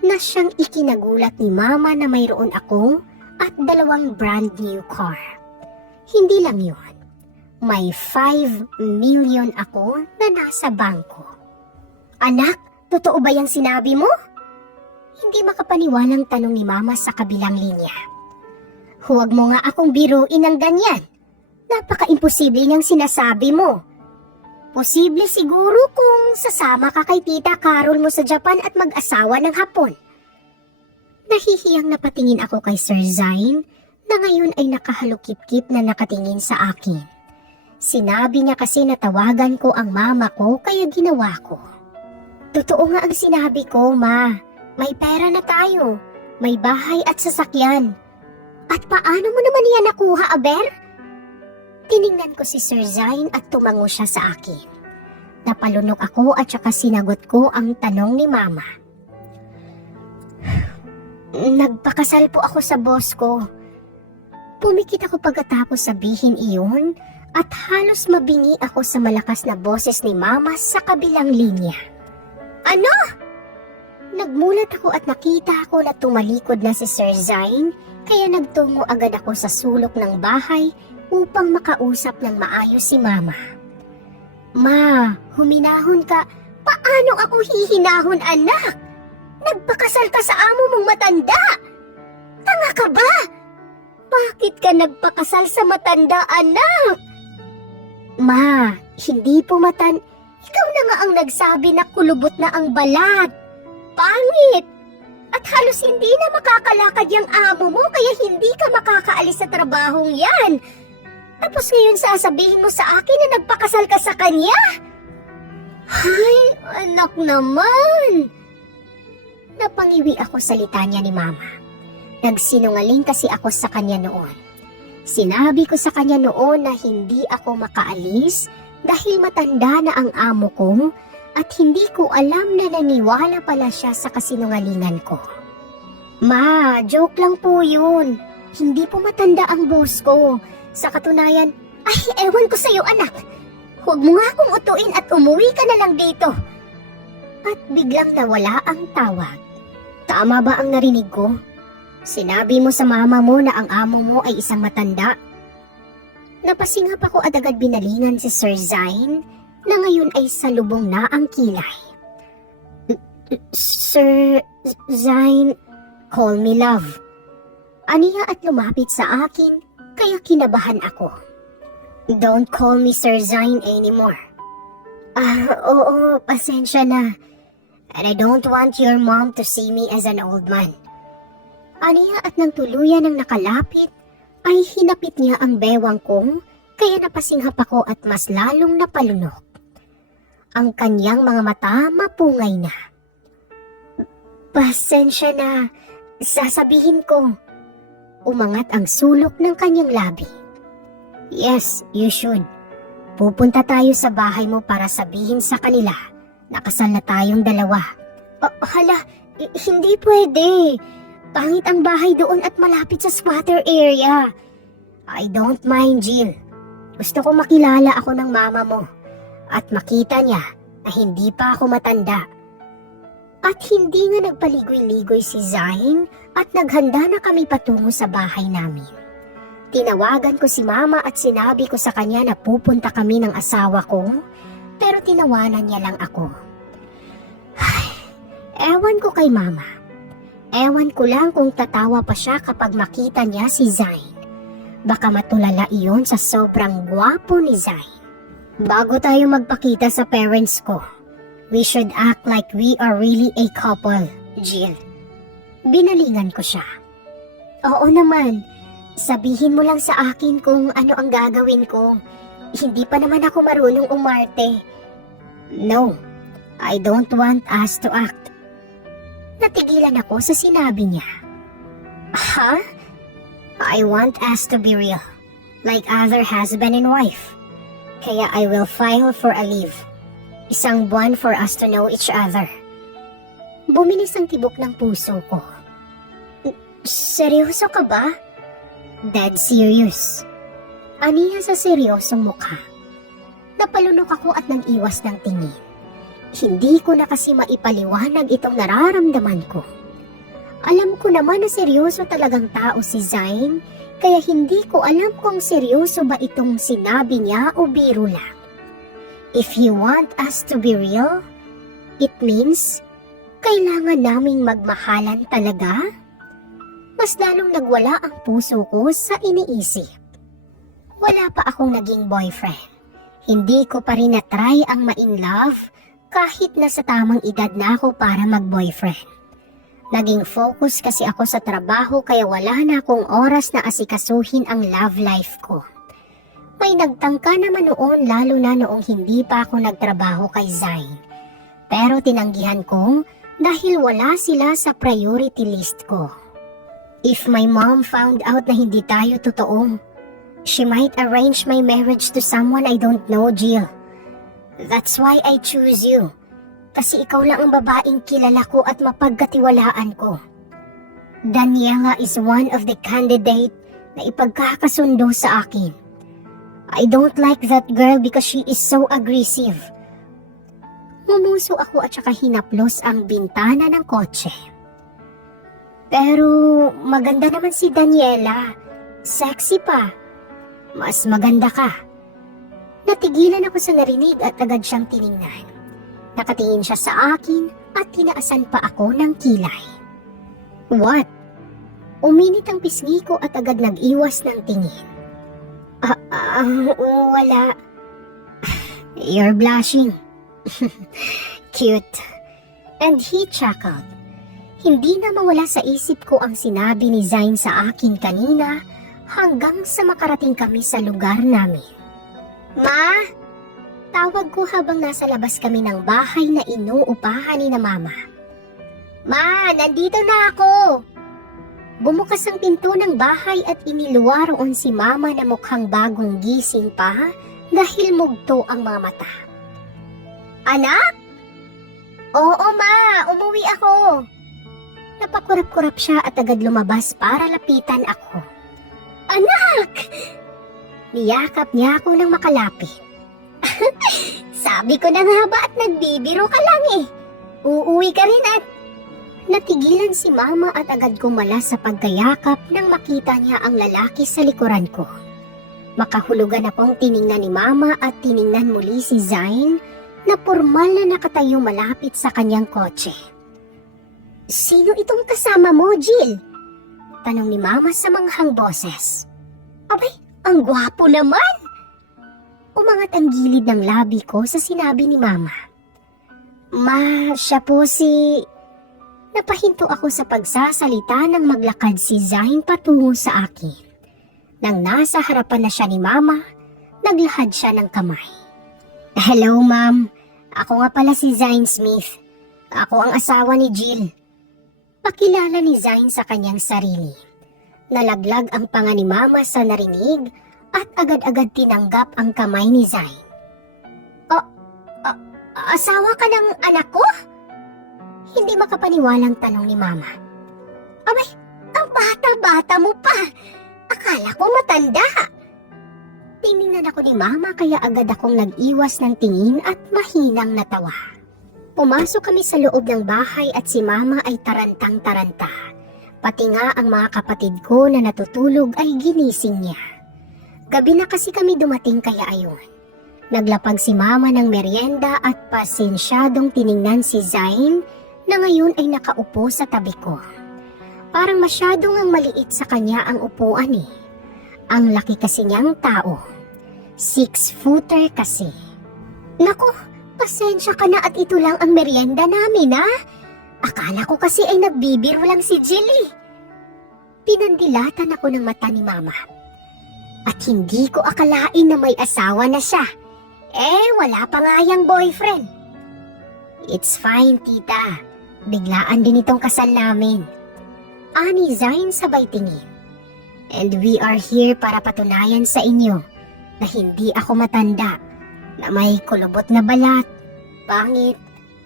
na siyang ikinagulat ni mama na mayroon ako at 2 brand new car. Hindi lang yun. May 5 million ako na nasa bangko. Anak, totoo ba yung sinabi mo? Hindi makapaniwalang tanong ni mama sa kabilang linya. Huwag mo nga akong biruin ng ganyan. Napaka-imposible niyang sinasabi mo. Posible siguro kung sasama ka kay Tita Carol mo sa Japan at mag-asawa ng Hapon. Nahihiyang napatingin ako kay Sir Zain na ngayon ay nakahalukip-kip na nakatingin sa akin. Sinabi niya kasi na tawagan ko ang mama ko kaya ginawa ko. Totoo nga ang sinabi ko, Ma. May pera na tayo. May bahay at sasakyan. At paano mo naman yan nakuha, Aber? Tiningnan ko si Sir Zain at tumango siya sa akin. Napalunok ako at saka sinagot ko ang tanong ni Mama. Nagpakasal po ako sa boss ko. Pumikit ako pagkatapos sabihin iyon at halos mabingi ako sa malakas na boses ni Mama sa kabilang linya. Ano? Nagmulat ako at nakita ko na tumalikod na si Sir Zain kaya nagtungo agad ako sa sulok ng bahay upang makausap ng maayos si Mama. Ma, huminahon ka. Paano ako hihinahon, anak? Nagpakasal ka sa amo mong matanda. Tanga ka ba? Bakit ka nagpakasal sa matanda, anak? Ma, hindi po Ikaw na nga ang nagsabi na kulubot na ang balat. Pangit! At halos hindi na makakalakad yung amo mo kaya hindi ka makakaalis sa trabahong yan. Tapos ngayon sasabihin mo sa akin na nagpakasal ka sa kanya? Ay, anak naman! Napangiwi ako sa litanya ni Mama. Nagsinungaling kasi ako sa kanya noon. Sinabi ko sa kanya noon na hindi ako makaalis Dahil matanda na ang amo ko at hindi ko alam na naniwala pala siya sa kasinungalingan ko. Ma, joke lang po yun. Hindi po matanda ang boss ko. Sa katunayan, ay ewan ko sa'yo anak. Huwag mo nga akong utuin at umuwi ka na lang dito. At biglang nawala ang tawag. Tama ba ang narinig ko? Sinabi mo sa mama mo na ang amo mo ay isang matanda. Napasingap ako at agad binalingan si Sir Zain na ngayon ay salubong na ang kilay. Sir Zain, call me love. Aniya at lumapit sa akin kaya kinabahan ako. Don't call me Sir Zain anymore. Oo, pasensya na. And I don't want your mom to see me as an old man. Aniya at nang tuluyan ng nakalapit, ay hinapit niya ang bewang ko, kaya napasinghap ako at mas lalong napalunok. Ang kanyang mga mata mapungay na. Pasensya na, sasabihin ko. Umangat ang sulok ng kanyang labi. Yes, you should. Pupunta tayo sa bahay mo para sabihin sa kanila na kasal na tayong dalawa. Hala, hindi pwede. Pangit ang bahay doon at malapit sa squatter area. I don't mind, Jill. Gusto ko makilala ako ng mama mo at makita niya na hindi pa ako matanda. At hindi nga nagpaligoy-ligoy si Zain at naghanda na kami patungo sa bahay namin. Tinawagan ko si mama at sinabi ko sa kanya na pupunta kami ng asawa ko, pero tinawanan niya lang ako. Ewan ko kay mama. Ewan ko lang kung tatawa pa siya kapag makita niya si Zain. Baka matulala iyon sa sobrang gwapo ni Zain. Bago tayo magpakita sa parents ko, we should act like we are really a couple, Jill. Binalingan ko siya. Oo naman, sabihin mo lang sa akin kung ano ang gagawin ko. Hindi pa naman ako marunong umarte. No, I don't want us to act. Natigilan ako sa sinabi niya. Ha? I want us to be real, like other husband and wife. Kaya I will file for a leave. Isang buwan for us to know each other. Bumilis ang tibok ng puso ko. Seryoso ka ba? Dead serious. Aniya sa seryosong mukha. Napalunok ako at nang iwas ng tingin. Hindi ko na kasi maipaliwanag itong nararamdaman ko. Alam ko naman na seryoso talagang tao si Zain, kaya hindi ko alam kung seryoso ba itong sinabi niya o biro lang. If you want us to be real, it means kailangan naming magmahalan talaga? Mas lalong nagwala ang puso ko sa iniisip. Wala pa akong naging boyfriend. Hindi ko pa rin na-try ang ma-in-love kahit nasa tamang edad na ako para mag-boyfriend. Naging focus kasi ako sa trabaho kaya wala na akong oras na asikasuhin ang love life ko. May nagtangka naman noon lalo na noong hindi pa ako nagtrabaho kay Zain. Pero tinanggihan ko dahil wala sila sa priority list ko. If my mom found out na hindi tayo totoo, she might arrange my marriage to someone I don't know, Jill. That's why I choose you. Kasi ikaw lang ang babaeng kilala ko at mapagkatiwalaan ko. Daniela is one of the candidate na ipagkakasundo sa akin. I don't like that girl because she is so aggressive. Mumuso ako at saka hinaplos ang bintana ng kotse. Pero maganda naman si Daniela. Sexy pa. Mas maganda ka. Natigilan ako sa narinig at agad siyang tiningnan. Nakatingin siya sa akin at tinaasan pa ako ng kilay. What? Uminit ang pisngi ko at agad nag-iwas ng tingin. Wala. You're blushing. Cute. And he chuckled. Hindi na mawala sa isip ko ang sinabi ni Zain sa akin kanina hanggang sa makarating kami sa lugar namin. Ma! Tawag ko habang nasa labas kami ng bahay na inuupahan ni na mama. Ma! Nandito na ako! Bumukas ang pinto ng bahay at iniluwa roon si mama na mukhang bagong gising pa dahil mugto ang mga mata. Anak? Oo ma, umuwi ako. Napakurap-kurap siya at agad lumabas para lapitan ako. Anak! Niyakap niya ako nang makalapit. Sabi ko na nga ba at nagbibiro ka lang eh. Uuwi ka rin at... Natigilan si mama at agad kumalas sa pagkayakap nang makita niya ang lalaki sa likuran ko. Makahulugan akong tiningnan ni mama at tiningnan muli si Zain na pormal na nakatayo malapit sa kanyang kotse. Sino itong kasama mo, Jill? Tanong ni mama sa manghang boses. Abay, ang gwapo naman! Umangat ang gilid ng labi ko sa sinabi ni mama. Ma, siya po si... Napahinto ako sa pagsasalita nang maglakad si Zain patungo sa akin. Nang nasa harapan na siya ni mama, naglahad siya ng kamay. Hello, ma'am. Ako nga pala si Zain Smith. Ako ang asawa ni Jill. Pakilala ni Zain sa kanyang sarili. Nalaglag ang panga ni mama sa narinig at agad-agad tinanggap ang kamay ni Zain. Asawa ka ng anak ko? Hindi makapaniwalang tanong ni mama. Abay, ang bata-bata mo pa. Akala ko matanda. Tiningnan ako ni mama kaya agad akong nag-iwas ng tingin at mahinang natawa. Pumasok kami sa loob ng bahay at si mama ay tarantang-taranta. Pati nga ang mga kapatid ko na natutulog ay ginising niya. Gabi na kasi kami dumating kaya ayon. Naglapag si mama ng merienda at pasensyadong tiningnan si Zain na ngayon ay nakaupo sa tabi ko. Parang masyadong ang maliit sa kanya ang upuan eh. Ang laki kasi niyang tao. 6-footer kasi. Naku, pasensya ka na at ito lang ang merienda namin ha. Akala ko kasi ay nagbibiro lang si Jill eh. Pinandilatan ako ng mata ni mama. At hindi ko akalain na may asawa na siya. Wala pa nga yang boyfriend. It's fine, tita. Biglaan din itong kasal namin. Ani Zain sabay tingin. And we are here para patunayan sa inyo na hindi ako matanda, na may kulubot na balat, pangit,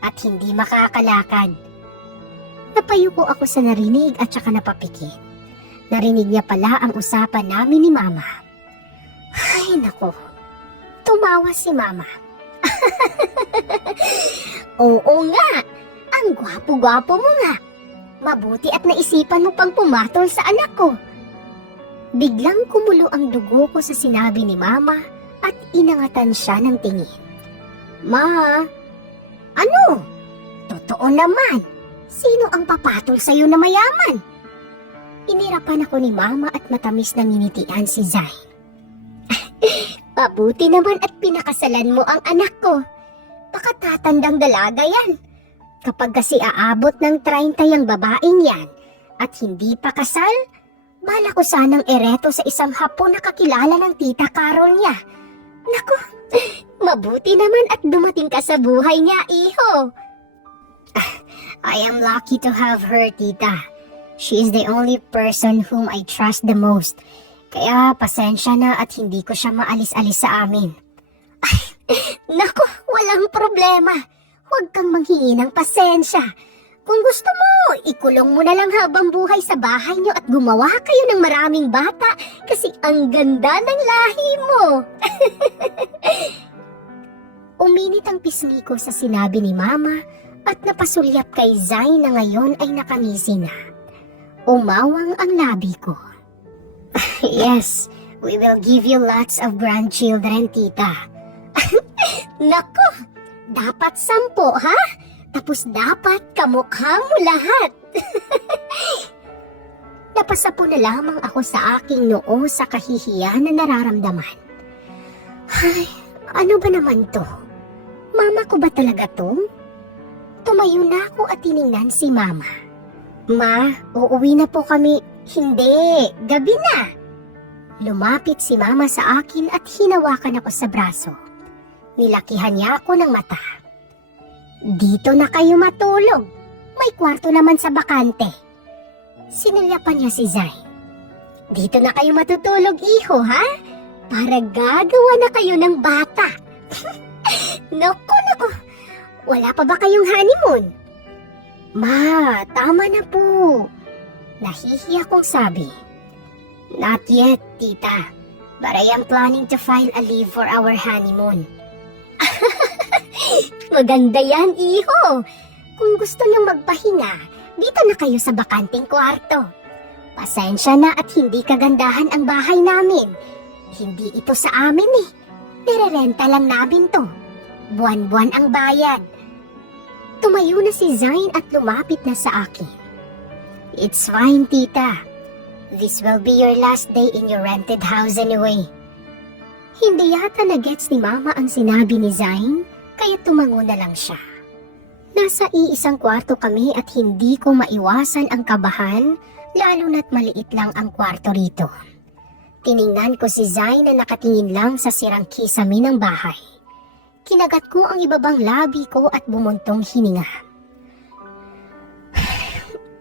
at hindi makakalakad. Napayuko ako sa narinig at saka napapikit. Narinig niya pala ang usapan namin ni mama. Ay nako, tumawa si mama. Oo nga, ang gwapo-gwapo mo nga. Mabuti at naisipan mo pang pumatol sa anak ko. Biglang kumulo ang dugo ko sa sinabi ni mama at inangatan siya ng tingin. Ma, ano? Totoo naman. Sino ang papatol sa'yo na mayaman? Inirapan ako ni mama at matamis na nginitian si Zain. Mabuti naman at pinakasalan mo ang anak ko. Baka tatandang dalaga yan. Kapag kasi aabot ng 30 ang babaeng yan at hindi pa kasal, bala ko sanang ereto sa isang hapon na kakilala ng tita Carol niya. Naku, mabuti naman at dumating ka sa buhay niya, iho. I am lucky to have her, tita. She is the only person whom I trust the most. Kaya pasensya na at hindi ko siya maalis-alis sa amin. Ay, naku, walang problema. Huwag kang manghingi ng pasensya. Kung gusto mo, ikulong mo na lang habang buhay sa bahay niyo at gumawa kayo ng maraming bata kasi ang ganda ng lahi mo. Uminit ang pisngi ko sa sinabi ni mama at napasulyap kay Zain na ngayon ay nakangisi na. Umawang ang labi ko. Yes, we will give you lots of grandchildren, tita. Nako, dapat 10, ha? Tapos dapat kamukha mo lahat. Napasapo na lamang ako sa aking noo sa kahihiyan na nararamdaman. Ay, ano ba naman to? Mama ko ba talaga to? Tumayo na ako at tiningnan si mama. Ma, uuwi na po kami. Hindi, gabi na. Lumapit si mama sa akin at hinawakan ako sa braso. Nilakihan niya ako ng mata. Dito na kayo matulog. May kwarto naman sa bakante. Sinulyapan niya si Zain. Dito na kayo matutulog, iho, ha? para gagawa na kayo ng bata. Naku, naku. Wala pa ba kayong honeymoon? Ma, tama na po. Nahihiya kong sabi. Not yet, tita. But I am planning to file a leave for our honeymoon. Maganda yan, iho. Kung gusto niyong magpahinga, dito na kayo sa bakanting kwarto. Pasensya na at hindi kagandahan ang bahay namin. Hindi ito sa amin eh. Nirerenta lang namin to. Buwan-buwan ang bayad. Tumayo na si Zain at lumapit na sa akin. It's fine, tita. This will be your last day in your rented house anyway. Hindi yata na-gets ni Mama ang sinabi ni Zain, kaya tumango na lang siya. Nasa iisang kwarto kami at hindi ko maiwasan ang kabahan, lalo na't maliit lang ang kwarto rito. Tiningnan ko si Zain na nakatingin lang sa sirang kisame ng bahay. Kinagat ko ang ibabang labi ko at bumuntong hininga.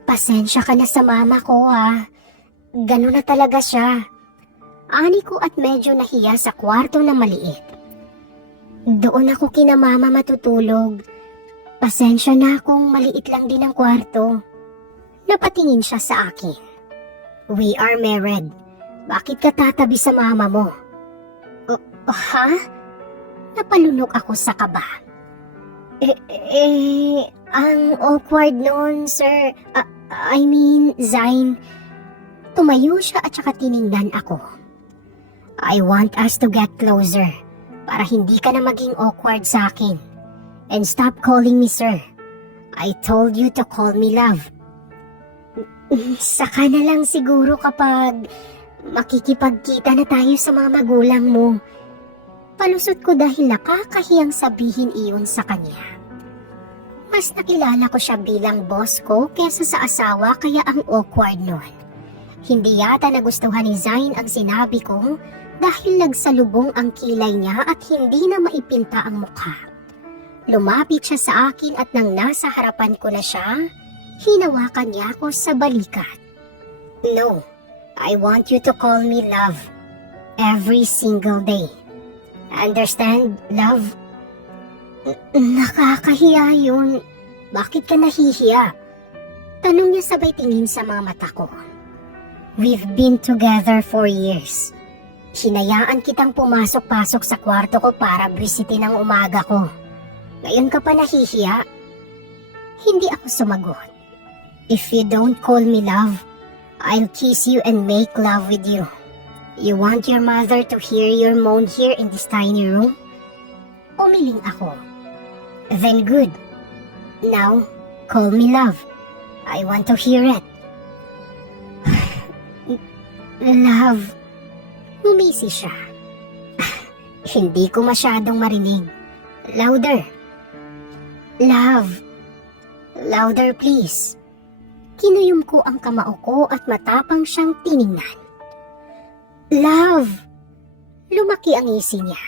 Pasensya ka na sa mama ko ha. Ganun na talaga siya. Ani ko at medyo nahiya sa kwarto na maliit. Doon ako kina mama matutulog. Pasensya na kung maliit lang din ang kwarto. Napatingin siya sa akin. We are married. Bakit ka tatabi sa mama mo? Ha? Napalunok ako sa kaba. Ang awkward noon, sir. I mean, Zain. Tumayo siya at saka tiningnan ako. I want us to get closer para hindi ka na maging awkward sa akin. And stop calling me sir. I told you to call me love. Saka na lang siguro kapag makikipagkita na tayo sa mga magulang mo. Palusot ko dahil nakakahiyang sabihin iyon sa kanya. Mas nakilala ko siya bilang boss ko kesa sa asawa kaya ang awkward nun. Hindi yata nagustuhan ni Zain ang sinabi ko dahil nagsalubong ang kilay niya at hindi na maipinta ang mukha. Lumapit siya sa akin at nang nasa harapan ko na siya, hinawakan niya ako sa balikat. No, I want you to call me love every single day. Understand, love? Nakakahiya yun. Bakit ka nahihiya? Tanong niya sabay tingin sa mga mata ko. We've been together for years. Hinayaan kitang pumasok-pasok sa kwarto ko para bisitin ang umaga ko. Ngayon ka pa nahihiya? Hindi ako sumagot. If you don't call me love, I'll kiss you and make love with you. You want your mother to hear your moan here in this tiny room? Umiling ako. Then good. Now, call me love. I want to hear it. Love. Ngumisi siya. Hindi ko masyadong marinig. Louder. Love. Louder please. Kinuyom ko ang kamao ko at matapang siyang tiningnan. Love. Lumaki ang ngisi niya.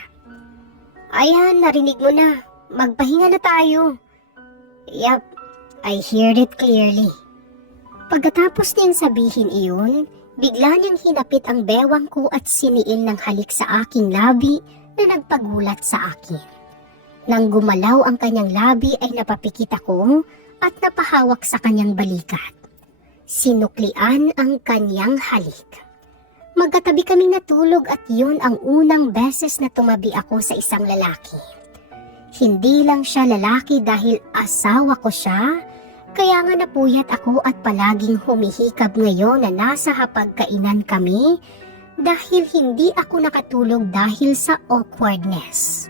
Ayan, narinig mo na. Magpahinga na tayo. Yup, I heard it clearly. Pagkatapos niyang sabihin iyon, bigla niyang hinapit ang bewang ko at siniil ng halik sa aking labi na nagpagulat sa akin. Nang gumalaw ang kanyang labi ay napapikit ako at napahawak sa kanyang balikat. Sinuklian ang kanyang halik. Magkatabi kaming natulog at yun ang unang beses na tumabi ako sa isang lalaki. Hindi lang siya lalaki dahil asawa ko siya, kaya nga napuyat ako at palaging humihikab ngayon na nasa hapagkainan kami dahil hindi ako nakatulog dahil sa awkwardness.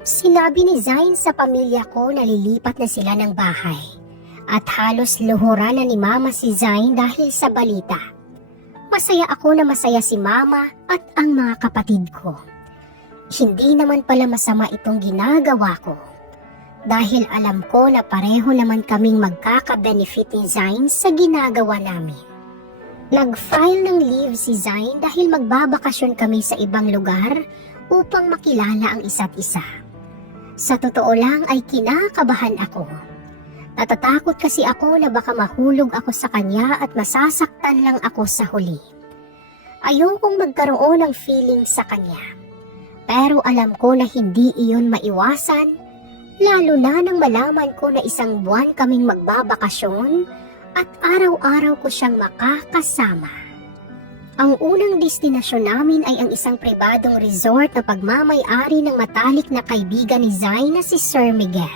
Sinabi ni Zain sa pamilya ko na lilipat na sila ng bahay at halos luhuran na ni Mama si Zain dahil sa balita. Masaya ako na masaya si Mama at ang mga kapatid ko. Hindi naman pala masama itong ginagawa ko. Dahil alam ko na pareho naman kaming magkaka-benefit ni Zain sa ginagawa namin. Nag-file ng leave si Zain dahil magbabakasyon kami sa ibang lugar upang makilala ang isa't isa. Sa totoo lang ay kinakabahan ako. Natatakot kasi ako na baka mahulog ako sa kanya at masasaktan lang ako sa huli. Ayokong magkaroon ng feeling sa kanya. Pero alam ko na hindi iyon maiwasan, lalo na nang malaman ko na isang buwan kaming magbabakasyon at araw-araw ko siyang makakasama. Ang unang destinasyon namin ay ang isang pribadong resort na pagmamay-ari ng matalik na kaibigan ni Zine na si Sir Miguel.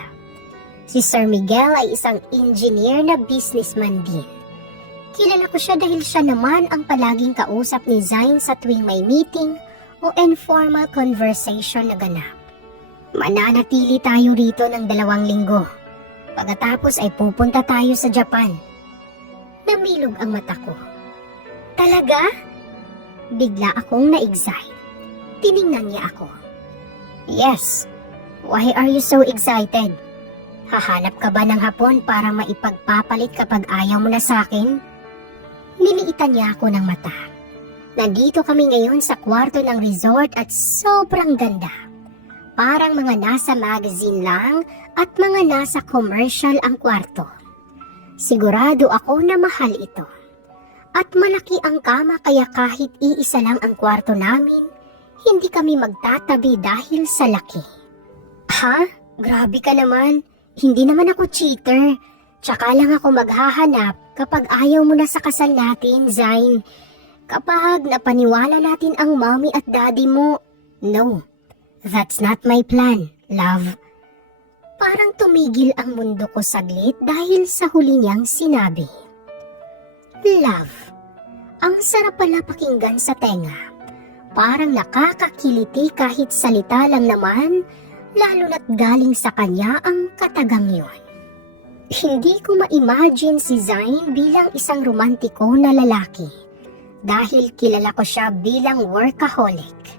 Si Sir Miguel ay isang engineer na businessman din. Kilala ko siya dahil siya naman ang palaging kausap ni Zine sa tuwing may meeting o informal conversation na ganap. Mananatili tayo rito ng 2 linggo. Pagkatapos ay pupunta tayo sa Japan. Namilog ang mata ko. Talaga? Bigla akong na-excite. Tiningnan niya ako. Yes. Why are you so excited? Hahanap ka ba ng hapon para maipagpapalit kapag ayaw mo na sa akin? Niliitan niya ako ng mata. Nandito kami ngayon sa kwarto ng resort at sobrang ganda. Parang mga nasa magazine lang at mga nasa commercial ang kwarto. Sigurado ako na mahal ito. At malaki ang kama kaya kahit iisa lang ang kwarto namin, hindi kami magtatabi dahil sa laki. Ha? Grabe ka naman. Hindi naman ako cheater. Tsaka lang ako maghahanap kapag ayaw mo na sa kasal natin, Zine. Kapag napaniwala natin ang mommy at daddy mo. No, that's not my plan, love. Parang tumigil ang mundo ko saglit dahil sa huli niyang sinabi. Love. Ang sarap pala pakinggan sa tenga. Parang nakakakiliti kahit salita lang naman, lalo na't galing sa kanya ang katagang yun. Hindi ko ma-imagine si Zine bilang isang romantiko na lalaki dahil kilala ko siya bilang workaholic.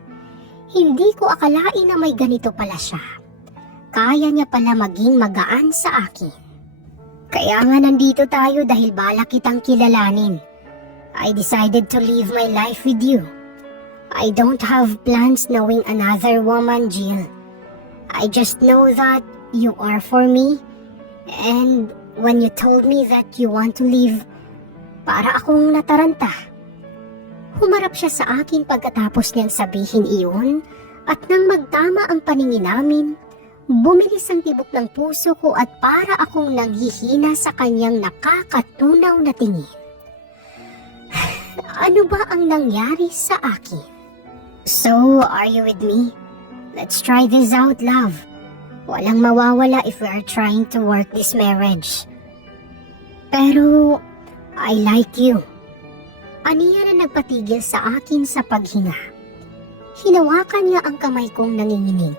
Hindi ko akalain na may ganito pala siya. Kaya niya pala maging magaan sa akin. Kaya nga nandito tayo dahil balak kitang kilalanin. I decided to live my life with you. I don't have plans knowing another woman, Jill. I just know that you are for me. And when you told me that you want to leave, para akong nataranta. Humarap siya sa akin pagkatapos niyang sabihin iyon at nang magtama ang paningin namin, bumilis ang tibok ng puso ko at para akong nanghihina sa kanyang nakakatunaw na tingin. Ano ba ang nangyari sa akin? So, are you with me? Let's try this out, love. Walang mawawala if we are trying to work this marriage. Pero, I like you. Aniya na nagpatigil sa akin sa paghinga. Hinawakan niya ang kamay kong nanginginig.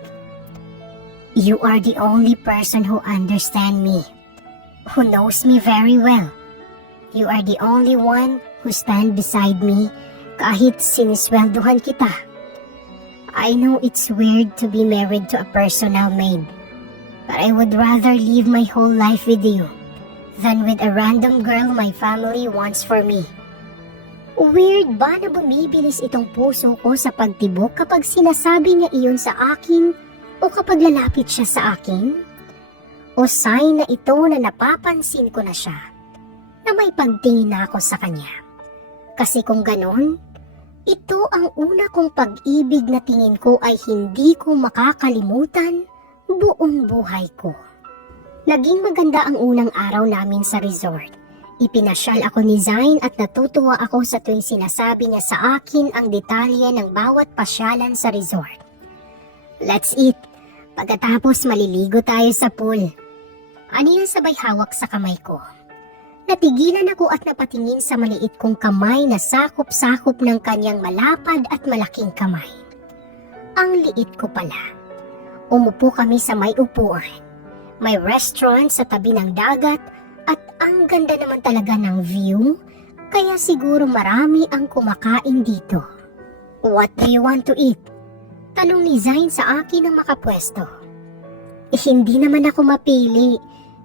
You are the only person who understands me, who knows me very well. You are the only one who stand beside me kahit sinisweldohan kita. I know it's weird to be married to a personal maid, but I would rather live my whole life with you than with a random girl my family wants for me. Weird ba na bumibilis itong puso ko sa pagtibok kapag sinasabi niya iyon sa akin o kapag lalapit siya sa akin? O sign na ito na napapansin ko na siya, na may pagtingin na ako sa kanya. Kasi kung ganon, ito ang una kong pag-ibig na tingin ko ay hindi ko makakalimutan buong buhay ko. Naging maganda ang unang araw namin sa resort. Ipinasyal ako ni Zine at natutuwa ako sa tuwing sinasabi niya sa akin ang detalye ng bawat pasyalan sa resort. Let's eat. Pagkatapos maliligo tayo sa pool. Aniya sabay hawak sa kamay ko. Natigilan ako at napatingin sa maliit kong kamay na sakop-sakop ng kanyang malapad at malaking kamay. Ang liit ko pala. Umupo kami sa may upuan. May restaurant sa tabi ng dagat at ang ganda naman talaga ng view, kaya siguro marami ang kumakain dito. What do you want to eat? Tanong ni Zine sa akin ng makapwesto. Hindi naman ako mapili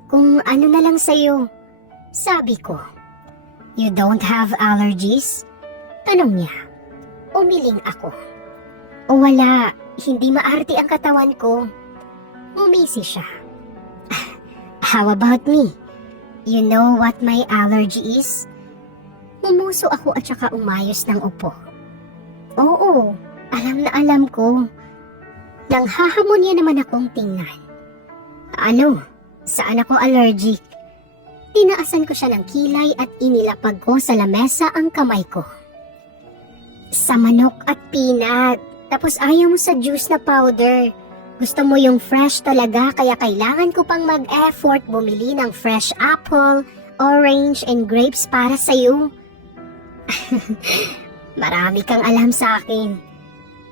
kung ano na lang sa'yo. Sabi ko. You don't have allergies? Tanong niya. Umiling ako. O wala, hindi maarte ang katawan ko. Umisi siya. How about me? You know what my allergy is? Umuso ako at saka umayos ng upo. Oo, alam na alam ko. Nanghahamon niya naman akong tingnan. Ano? Saan ako allergic? Tinaasan ko siya ng kilay at inilapag ko sa lamesa ang kamay ko. Sa manok at peanut. Tapos ayaw mo sa juice na powder. Gusto mo yung fresh talaga kaya kailangan ko pang mag-effort bumili ng fresh apple, orange, and grapes para sa'yo. Marami kang alam sa akin.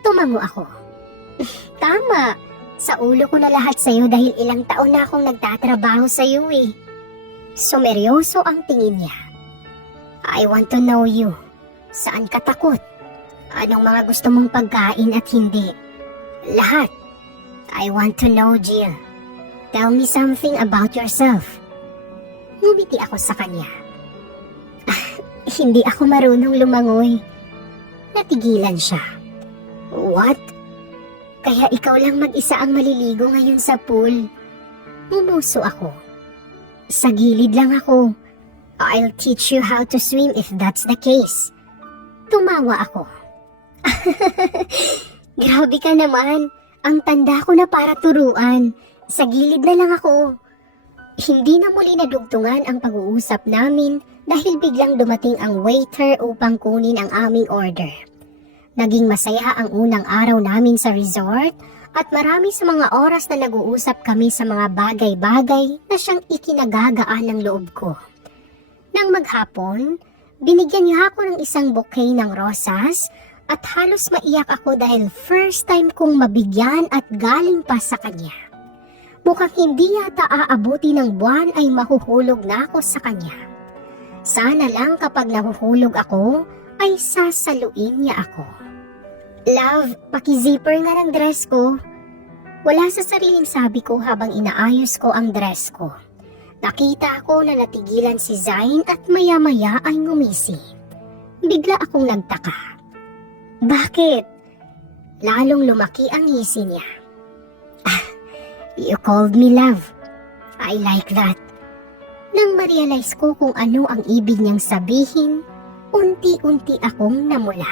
Tumango ako. Tama. Sa ulo ko na lahat sa'yo dahil ilang taon na akong nagtatrabaho sa'yo eh. Sumeryoso ang tingin niya. I want to know you. Saan ka takot? Anong mga gusto mong pagkain at hindi? Lahat. I want to know, Jill. Tell me something about yourself. Ngumiti ako sa kanya. Hindi ako marunong lumangoy. Natigilan siya. What? Kaya ikaw lang mag-isa ang maliligo ngayon sa pool. Umuso ako. Sa gilid lang ako. I'll teach you how to swim if that's the case. Tumawa ako. Grabe ka naman. Ang tanda ko na para turuan. Sa gilid na lang ako. Hindi na muli nadugtungan ang pag-uusap namin dahil biglang dumating ang waiter upang kunin ang aming order. Naging masaya ang unang araw namin sa resort at marami sa mga oras na nag-uusap kami sa mga bagay-bagay na siyang ikinagagaan ng loob ko. Nang maghapon, binigyan niya ako ng isang bouquet ng rosas at halos maiyak ako dahil first time kong mabigyan at galing pa sa kanya. Mukhang hindi yata aabuti ng buwan ay mahuhulog na ako sa kanya. Sana lang kapag nahuhulog ako ay sasaluin niya ako. Love, paki-zipper nga ng dress ko. Wala sa sariling sabi ko habang inaayos ko ang dress ko. Nakita ko na natigilan si Zain at maya-maya ay ngumisi. Bigla akong nagtaka. Bakit? Lalong lumaki ang ngisi niya. You called me love. I like that. Nang ma-realize ko kung ano ang ibig niyang sabihin, unti-unti akong namula.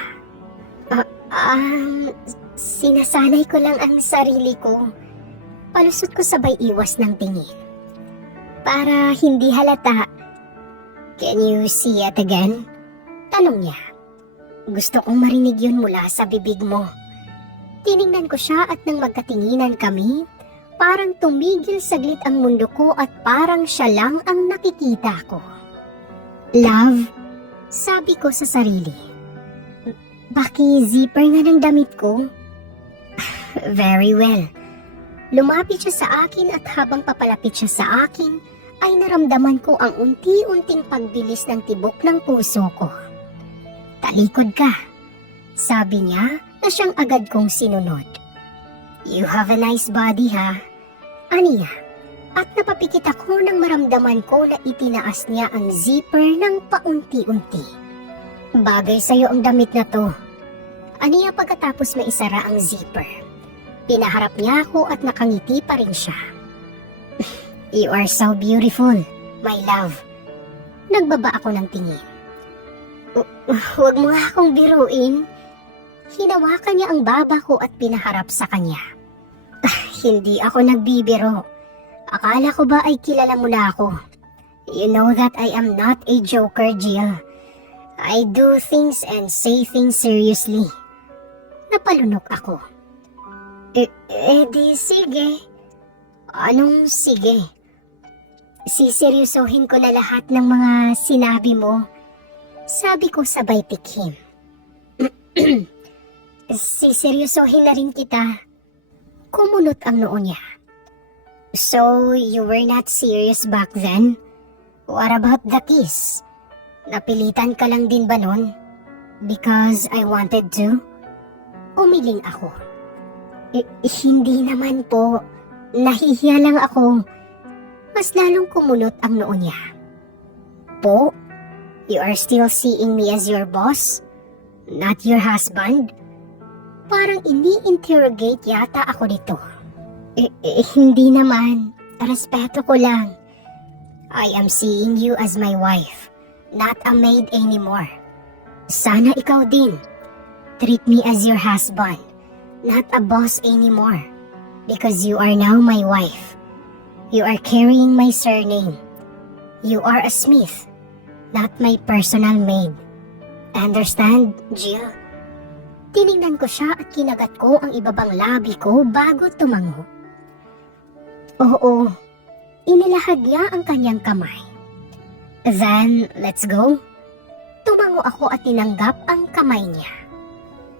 Sinasanay ko lang ang sarili ko. Palusot ko sabay iwas ng tingin. Para hindi halata. Can you see it again? Tanong niya. Gusto kong marinig yun mula sa bibig mo. Tiningnan ko siya at nang magkatinginan kami, parang tumigil saglit ang mundo ko at parang siya lang ang nakikita ko. Love, sabi ko sa sarili. Paki-zipper nga ng damit ko. Very well. Lumapit siya sa akin at habang papalapit siya sa akin, ay naramdaman ko ang unti-unting pagbilis ng tibok ng puso ko. Talikod ka, sabi niya na siyang agad kong sinunod. You have a nice body ha, aniya. At napapikit ako nang maramdaman ko na itinaas niya ang zipper ng paunti-unti. Bagay sa'yo ang damit na to. Aniya pagkatapos maisara ang zipper. Pinaharap niya ako at nakangiti pa rin siya. You are so beautiful, my love. Nagbaba ako ng tingin. Huwag mo nga akong biruin. Hinawakan niya ang baba ko at pinaharap sa kanya. Hindi ako nagbibiro. Akala ko ba ay kilala mo na ako? You know that I am not a joker, Jill. I do things and say things seriously. Napalunok ako. Di sige. Anong sige? Siseryosohin ko na lahat ng mga sinabi mo. Sabi ko sabay tikim. Siseryosohin na rin kita. Kumunot ang noo niya. So, you were not serious back then? What about the kiss? Napilitan ka lang din ba nun? Because I wanted to? Umiling ako. Hindi naman po. Nahihiya lang ako. Mas lalong kumunot ang noo niya. Po? You are still seeing me as your boss? Not your husband? Parang ini-interrogate yata ako nito. Hindi naman. Respeto ko lang. I am seeing you as my wife. Not a maid anymore. Sana ikaw din. treat me as your husband, not a boss anymore, because you are now my wife. You are carrying my surname. You are a Smith, not my personal maid. Understand, Jill? Tiningnan ko siya at kinagat ko ang ibabang labi ko bago tumango. Oo, inilahad niya ang kanyang kamay. Then, let's go. Tumango ako at tinanggap ang kamay niya.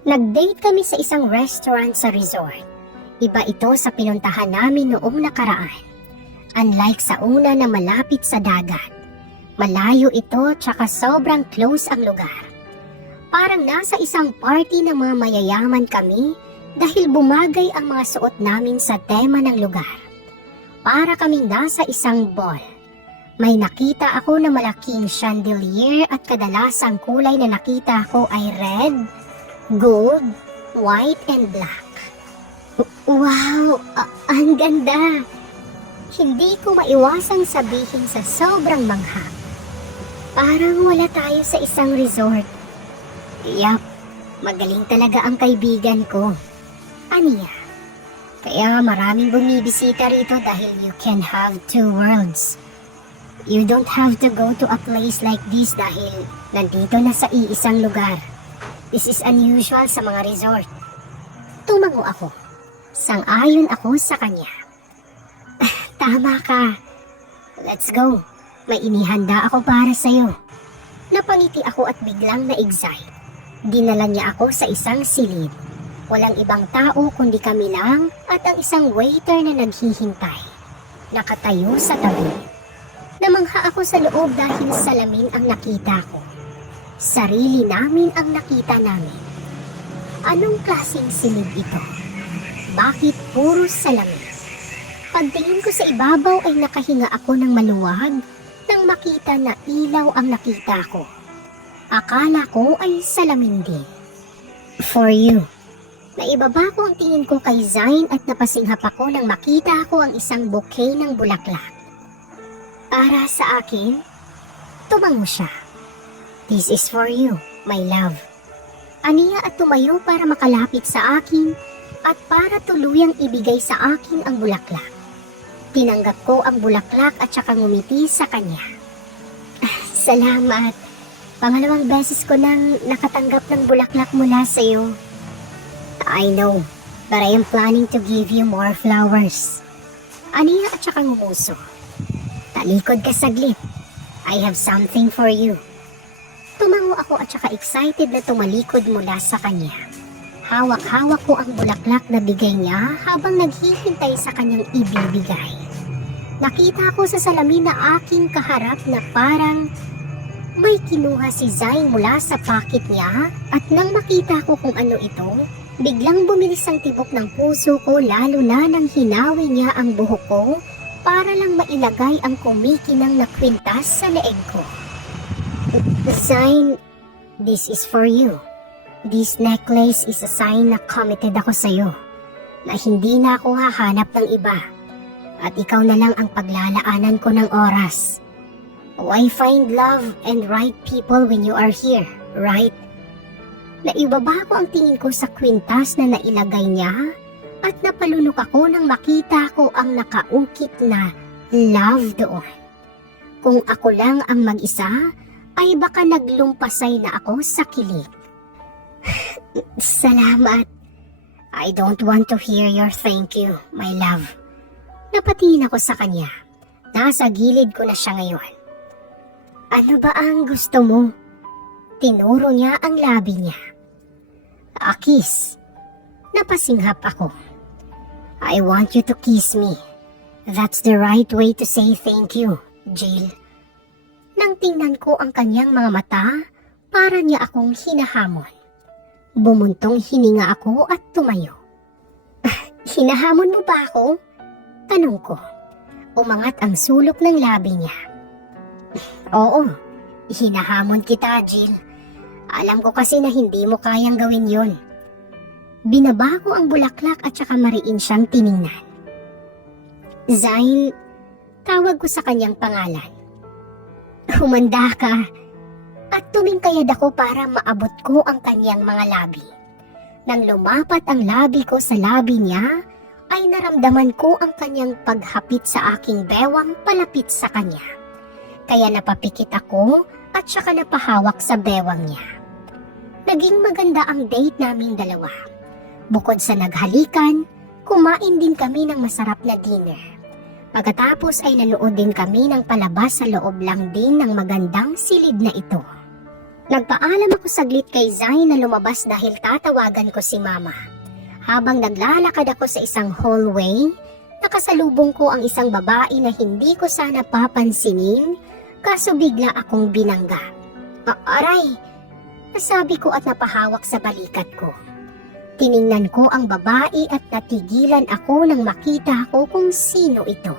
Nag-date kami sa isang restaurant sa resort. Iba ito sa pinuntahan namin noong nakaraan. Unlike sa una na malapit sa dagat. Malayo ito tsaka sobrang close ang lugar. Parang nasa isang party ng mga mayayaman kami dahil bumagay ang mga suot namin sa tema ng lugar. Para kaming nasa isang ball. May nakita ako na malaking chandelier at kadalasang kulay na nakita ko ay red, gold, white, and black. Wow! Ang ganda! Hindi ko maiwasang sabihin sa sobrang mangha. Parang wala tayo sa isang resort. Yap, magaling talaga ang kaibigan ko. Aniya. Kaya maraming bumibisita rito dahil you can have two worlds. You don't have to go to a place like this dahil nandito na sa iisang lugar. This is unusual sa mga resort. Tumango ako. Sang-ayon ako sa kanya. Tama ka. Let's go. May inihanda ako para sa'yo. Napangiti ako at biglang na-excite. Dinala niya ako sa isang silid. Walang ibang tao kundi kami lang at ang isang waiter na naghihintay. Nakatayo sa tabi. Namangha ako sa loob dahil salamin ang nakita ko. Sarili namin ang nakita namin. Anong klaseng silid ito? Bakit puro salamin? Pagtingin ko sa ibabaw ay nakahinga ako ng maluwag nang makita na ilaw ang nakita ko. Akala ko ay salamin din. For you. Naibaba ko ang tingin ko kay Zain at napasinghap ako nang makita ko ang isang bouquet ng bulaklak. Para sa akin, tumango siya. This is for you, my love. Aniya at tumayo para makalapit sa akin at para tuluyang ibigay sa akin ang bulaklak. Tinanggap ko ang bulaklak at saka ngumiti sa kanya. Salamat. Pangalawang beses ko nang nakatanggap ng bulaklak mula sa iyo. I know, but I am planning to give you more flowers. Aniya at saka ngumuso. Talikod ka saglit. I have something for you. Tumango ako at saka excited na tumalikod mula sa kanya. Hawak-hawak ko ang bulaklak na bigay niya habang naghihintay sa kanyang ibibigay. Nakita ko sa salamin na aking kaharap na parang may kinuha si Zain mula sa pocket niya at nang makita ko kung ano ito, biglang bumilis ang tibok ng puso ko lalo na nang hinawi niya ang buhok ko para lang mailagay ang kumikinang na kwintas sa leeg ko. Zain, this is for you. This necklace is a sign na committed ako sa'yo, na hindi na ako hahanap ng iba, at ikaw na lang ang paglalaanan ko ng oras. I find love and right people when you are here, right? Naibaba ko ang tingin ko sa kwintas na nailagay niya at napalunok ako nang makita ko ang nakaukit na love doon. Kung ako lang ang mag-isa, ay baka naglumpasay na ako sa kilig. Salamat. I don't want to hear your thank you, my love. Napatingin ako sa kanya. Nasa gilid ko na siya ngayon. Ano ba ang gusto mo? Tinuro niya ang labi niya. A kiss. Napasinghap ako. I want you to kiss me. That's the right way to say thank you, Jill. Nang tingnan ko ang kanyang mga mata, para niya akong hinahamon. Bumuntong hininga ako at tumayo. Hinahamon mo ba ako? Tanong ko. Umangat ang sulok ng labi niya. Oo, hinahamon kita, Jill. Alam ko kasi na hindi mo kayang gawin yon. Binaba ko ang bulaklak at saka mariin siyang tiningnan. Zain, tawag ko sa kanyang pangalan. Humanda ka at tumingkayad ako para maabot ko ang kanyang mga labi. Nang lumapat ang labi ko sa labi niya, ay naramdaman ko ang kanyang paghapit sa aking bewang palapit sa kanya. Kaya napapikit ako at saka napahawak sa bewang niya. Naging maganda ang date naming dalawa. Bukod sa naghalikan, kumain din kami ng masarap na dinner. Pagkatapos ay nanood din kami ng palabas sa loob lang din ng magandang silid na ito. Nagpaalam ako saglit kay Zine na lumabas dahil tatawagan ko si Mama. Habang naglalakad ako sa isang hallway, nakasalubong ko ang isang babae na hindi ko sana papansinin, kaso bigla akong binangga. Aray! Nasabi ko at napahawak sa balikat ko. Tiningnan ko ang babae at natigilan ako nang makita ko kung sino ito.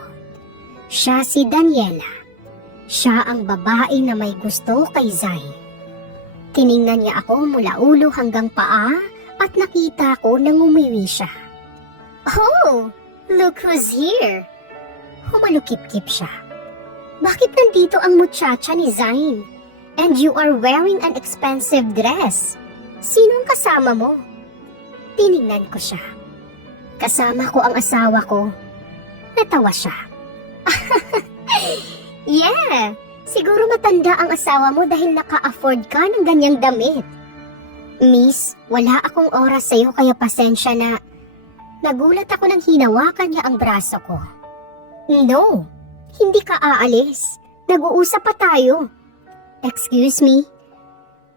Siya si Daniela. Siya ang babae na may gusto kay Zine. Tiningnan niya ako mula ulo hanggang paa at nakita ko nang umiwi siya. Oh, look who's here! Humalukip-kip siya. Bakit nandito ang muchacha ni Zine? And you are wearing an expensive dress. Sinong kasama mo? Tiningnan ko siya. Kasama ko ang asawa ko. Natawa siya. Yeah, siguro matanda ang asawa mo dahil naka-afford ka ng ganyang damit. Miss, wala akong oras sa'yo kaya pasensya na. Nagulat ako nang hinawakan niya ang braso ko. No, hindi ka aalis. Nag-uusap pa tayo. Excuse me?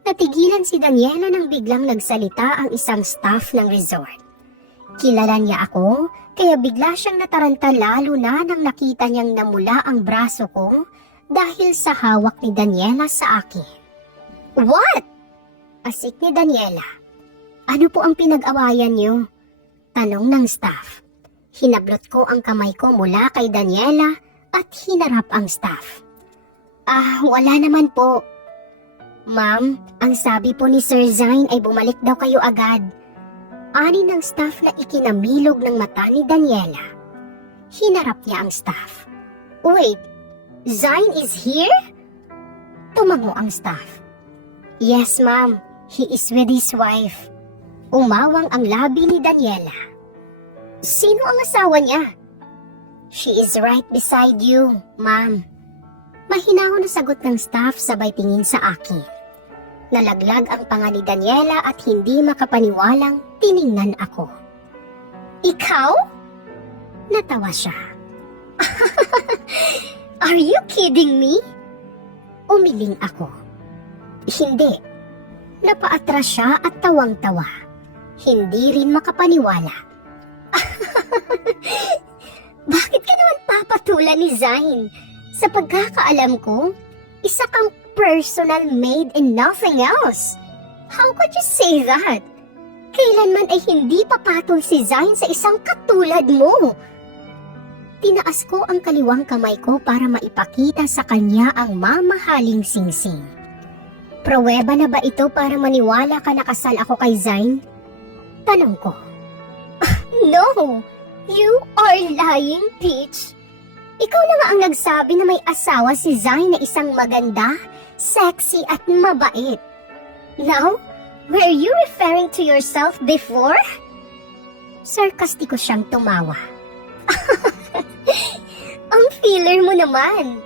Natigilan si Daniela nang biglang nagsalita ang isang staff ng resort. Kilala niya ako, kaya bigla siyang nataranta lalo na nang nakita niyang namula ang braso ko dahil sa hawak ni Daniela sa akin. What? Asik ni Daniela. Ano po ang pinag-awayan niyo? Tanong ng staff. Hinablot ko ang kamay ko mula kay Daniela at hinarap ang staff. Wala naman po. Ma'am, ang sabi po ni Sir Zine ay bumalik daw kayo agad. Ani ng staff na ikinamilog ng mata ni Daniela. Hinarap niya ang staff. Wait, Zine is here? Tumango ang staff. Yes, ma'am. He is with his wife. Umawang ang labi ni Daniela. Sino ang asawa niya? She is right beside you, ma'am. Mahinahon na sagot ng staff sabay tingin sa akin. Nalaglag ang panga ni Daniela at hindi makapaniwalang tiningnan ako. Ikaw? Natawa siya. Are you kidding me? Umiling ako. Hindi. Napaatras siya at tawang-tawa. Hindi rin makapaniwala. Bakit ka naman papatulan ni Zine? Sa pagkakaalam ko, isa kang personal maid and nothing else. How could you say that? Kailanman ay hindi papatol si Zine sa isang katulad mo. Tinaas ko ang kaliwang kamay ko para maipakita sa kanya ang mamahaling singsing. Pruweba na ba ito para maniwala ka na kasal ako kay Zine? Tanong ko. No! You are lying, Peach! Ikaw na nga ang nagsabi na may asawa si Zine na isang maganda, sexy at mabait. Now, were you referring to yourself before? Sarkastiko siyang tumawa. Ang feeler mo naman.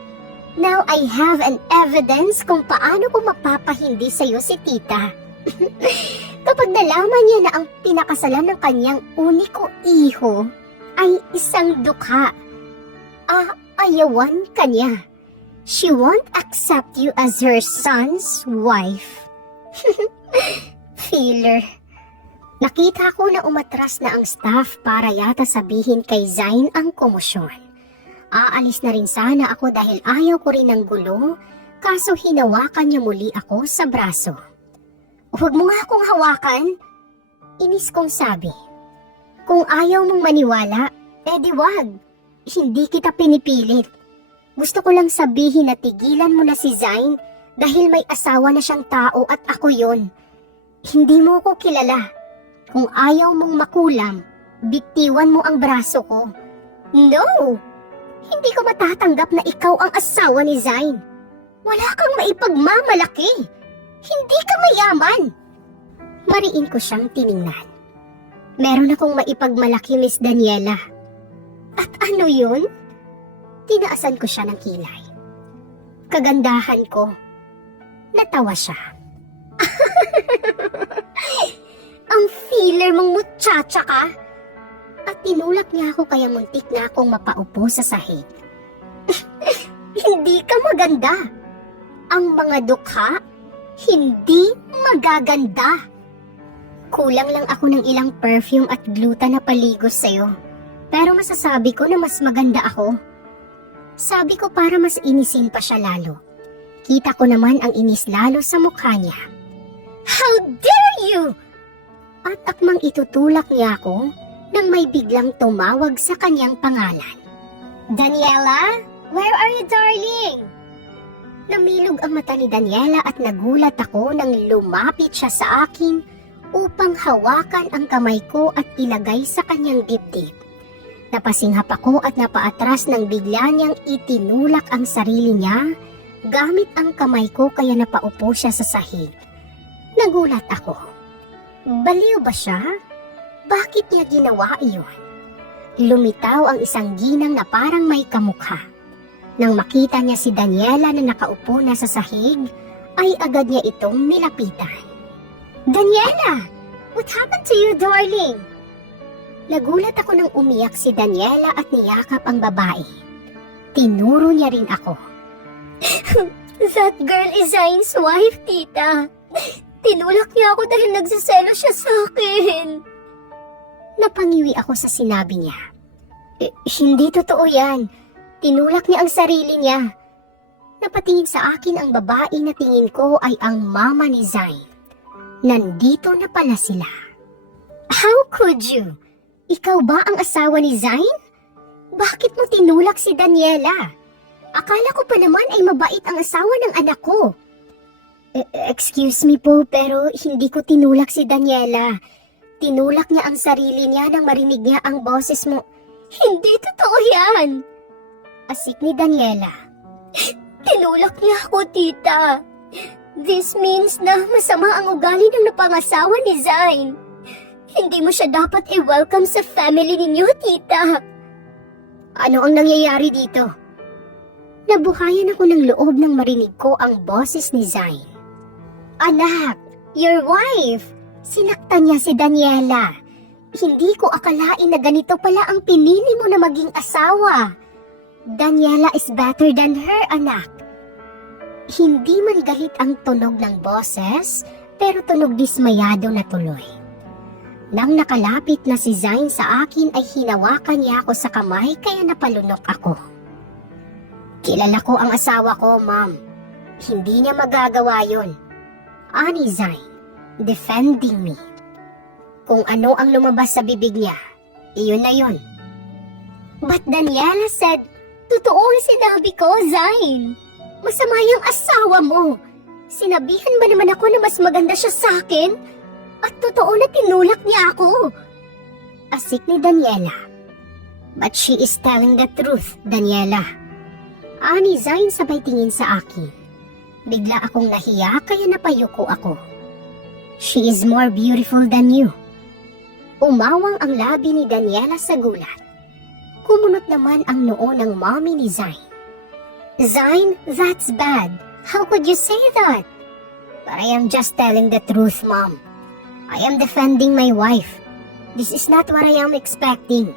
Now I have an evidence kung paano ko mapapahindi sa'yo si tita. Kapag nalaman niya na ang pinakasalan ng kanyang uniko iho ay isang dukha, ayawan ka niya. She won't accept you as her son's wife. Feeler. Nakita ko na umatras na ang staff para yata sabihin kay Zine ang komosyon. Aalis na rin sana ako dahil ayaw ko rin ng gulo, kaso hinawakan niya muli ako sa braso. Huwag mo nga akong hawakan. Inis kong sabi. Kung ayaw mong maniwala, edi wag. Hindi kita pinipilit. Gusto ko lang sabihin na tigilan mo na si Zine dahil may asawa na siyang tao at ako yon. Hindi mo ko kilala. Kung ayaw mong makulam, bitiwan mo ang braso ko. No! Hindi ko matatanggap na ikaw ang asawa ni Zine. Wala kang maipagmamalaki. Hindi ka mayaman. Mariin ko siyang tiningnan. Meron akong maipagmalaki, Miss Daniela. At ano yun? Tinaasan ko siya ng kilay. Kagandahan ko. Natawa siya. Ang feeler mong muchacha ka. At tinulak niya ako kaya muntik na akong mapaupo sa sahig. Hindi ka maganda. Ang mga dukha, hindi magaganda. Kulang lang ako ng ilang perfume at gluta na paligos sa'yo. Pero masasabi ko na mas maganda ako. Sabi ko para mas inisin pa siya lalo. Kita ko naman ang inis lalo sa mukha niya. How dare you! At akmang itutulak niya ako nang may biglang tumawag sa kanyang pangalan. Daniela? Where are you, darling? Namilog ang mata ni Daniela at nagulat ako nang lumapit siya sa akin upang hawakan ang kamay ko at ilagay sa kanyang dibdib. Napasinghap ako at napaatras nang bigla niyang itinulak ang sarili niya gamit ang kamay ko kaya napaupo siya sa sahig. Nagulat ako. Baliw ba siya? Bakit niya ginawa iyon? Lumitaw ang isang ginang na parang may kamukha. Nang makita niya si Daniela na nakaupo na sa sahig, ay agad niya itong nilapitan. Daniela! What happened to you, darling? Nagulat ako nang umiyak si Daniela at niyakap ang babae. Tinuro niya rin ako. That girl is Zain's wife, tita. Tinulak niya ako dahil nagsaselo siya sa akin. Napangiwi ako sa sinabi niya. Hindi totoo yan. Tinulak niya ang sarili niya. Napatingin sa akin ang babae na tingin ko ay ang mama ni Zain. Nandito na pala sila. How could you? Ikaw ba ang asawa ni Zain? Bakit mo tinulak si Daniela? Akala ko pa naman ay mabait ang asawa ng anak ko. Excuse me po, pero hindi ko tinulak si Daniela. Tinulak niya ang sarili niya nang marinig niya ang boses mo. Hindi totoo yan! Asik ni Daniela. Tinulak niya ako, tita. This means na masama ang ugali ng napangasawa ni Zain. Hindi mo siya dapat i-welcome sa family ninyo, tita. Ano ang nangyayari dito? Nabuhayan ako ng loob nang marinig ko ang boses ni Zain. Anak, your wife. Sinaktan niya si Daniela. Hindi ko akalain na ganito pala ang pinili mo na maging asawa. Daniela is better than her, anak. Hindi man galit ang tunog ng boses, pero tunog dismayado na tuloy. Nang nakalapit na si Zain sa akin ay hinawakan niya ako sa kamay kaya napalunok ako. Kilala ko ang asawa ko, ma'am. Hindi niya magagawa yon. Ani Zain, defending me. Kung ano ang lumabas sa bibig niya, iyon na yun. But Daniela said, totoo ang sinabi ko, Zain. Masama yung asawa mo. Sinabihan ba naman ako na mas maganda siya sa akin? At totoo na tinulak niya ako. Asik ni Daniela. But she is telling the truth, Daniela. Ani Zain sabay tingin sa akin. Bigla akong nahiya kaya napayuko ako. She is more beautiful than you. Umawang ang labi ni Daniela sa gulat. Kumunot naman ang noo ng mommy ni Zain. Zain, that's bad. How could you say that? But I am just telling the truth, Mom. I am defending my wife. This is not what I am expecting.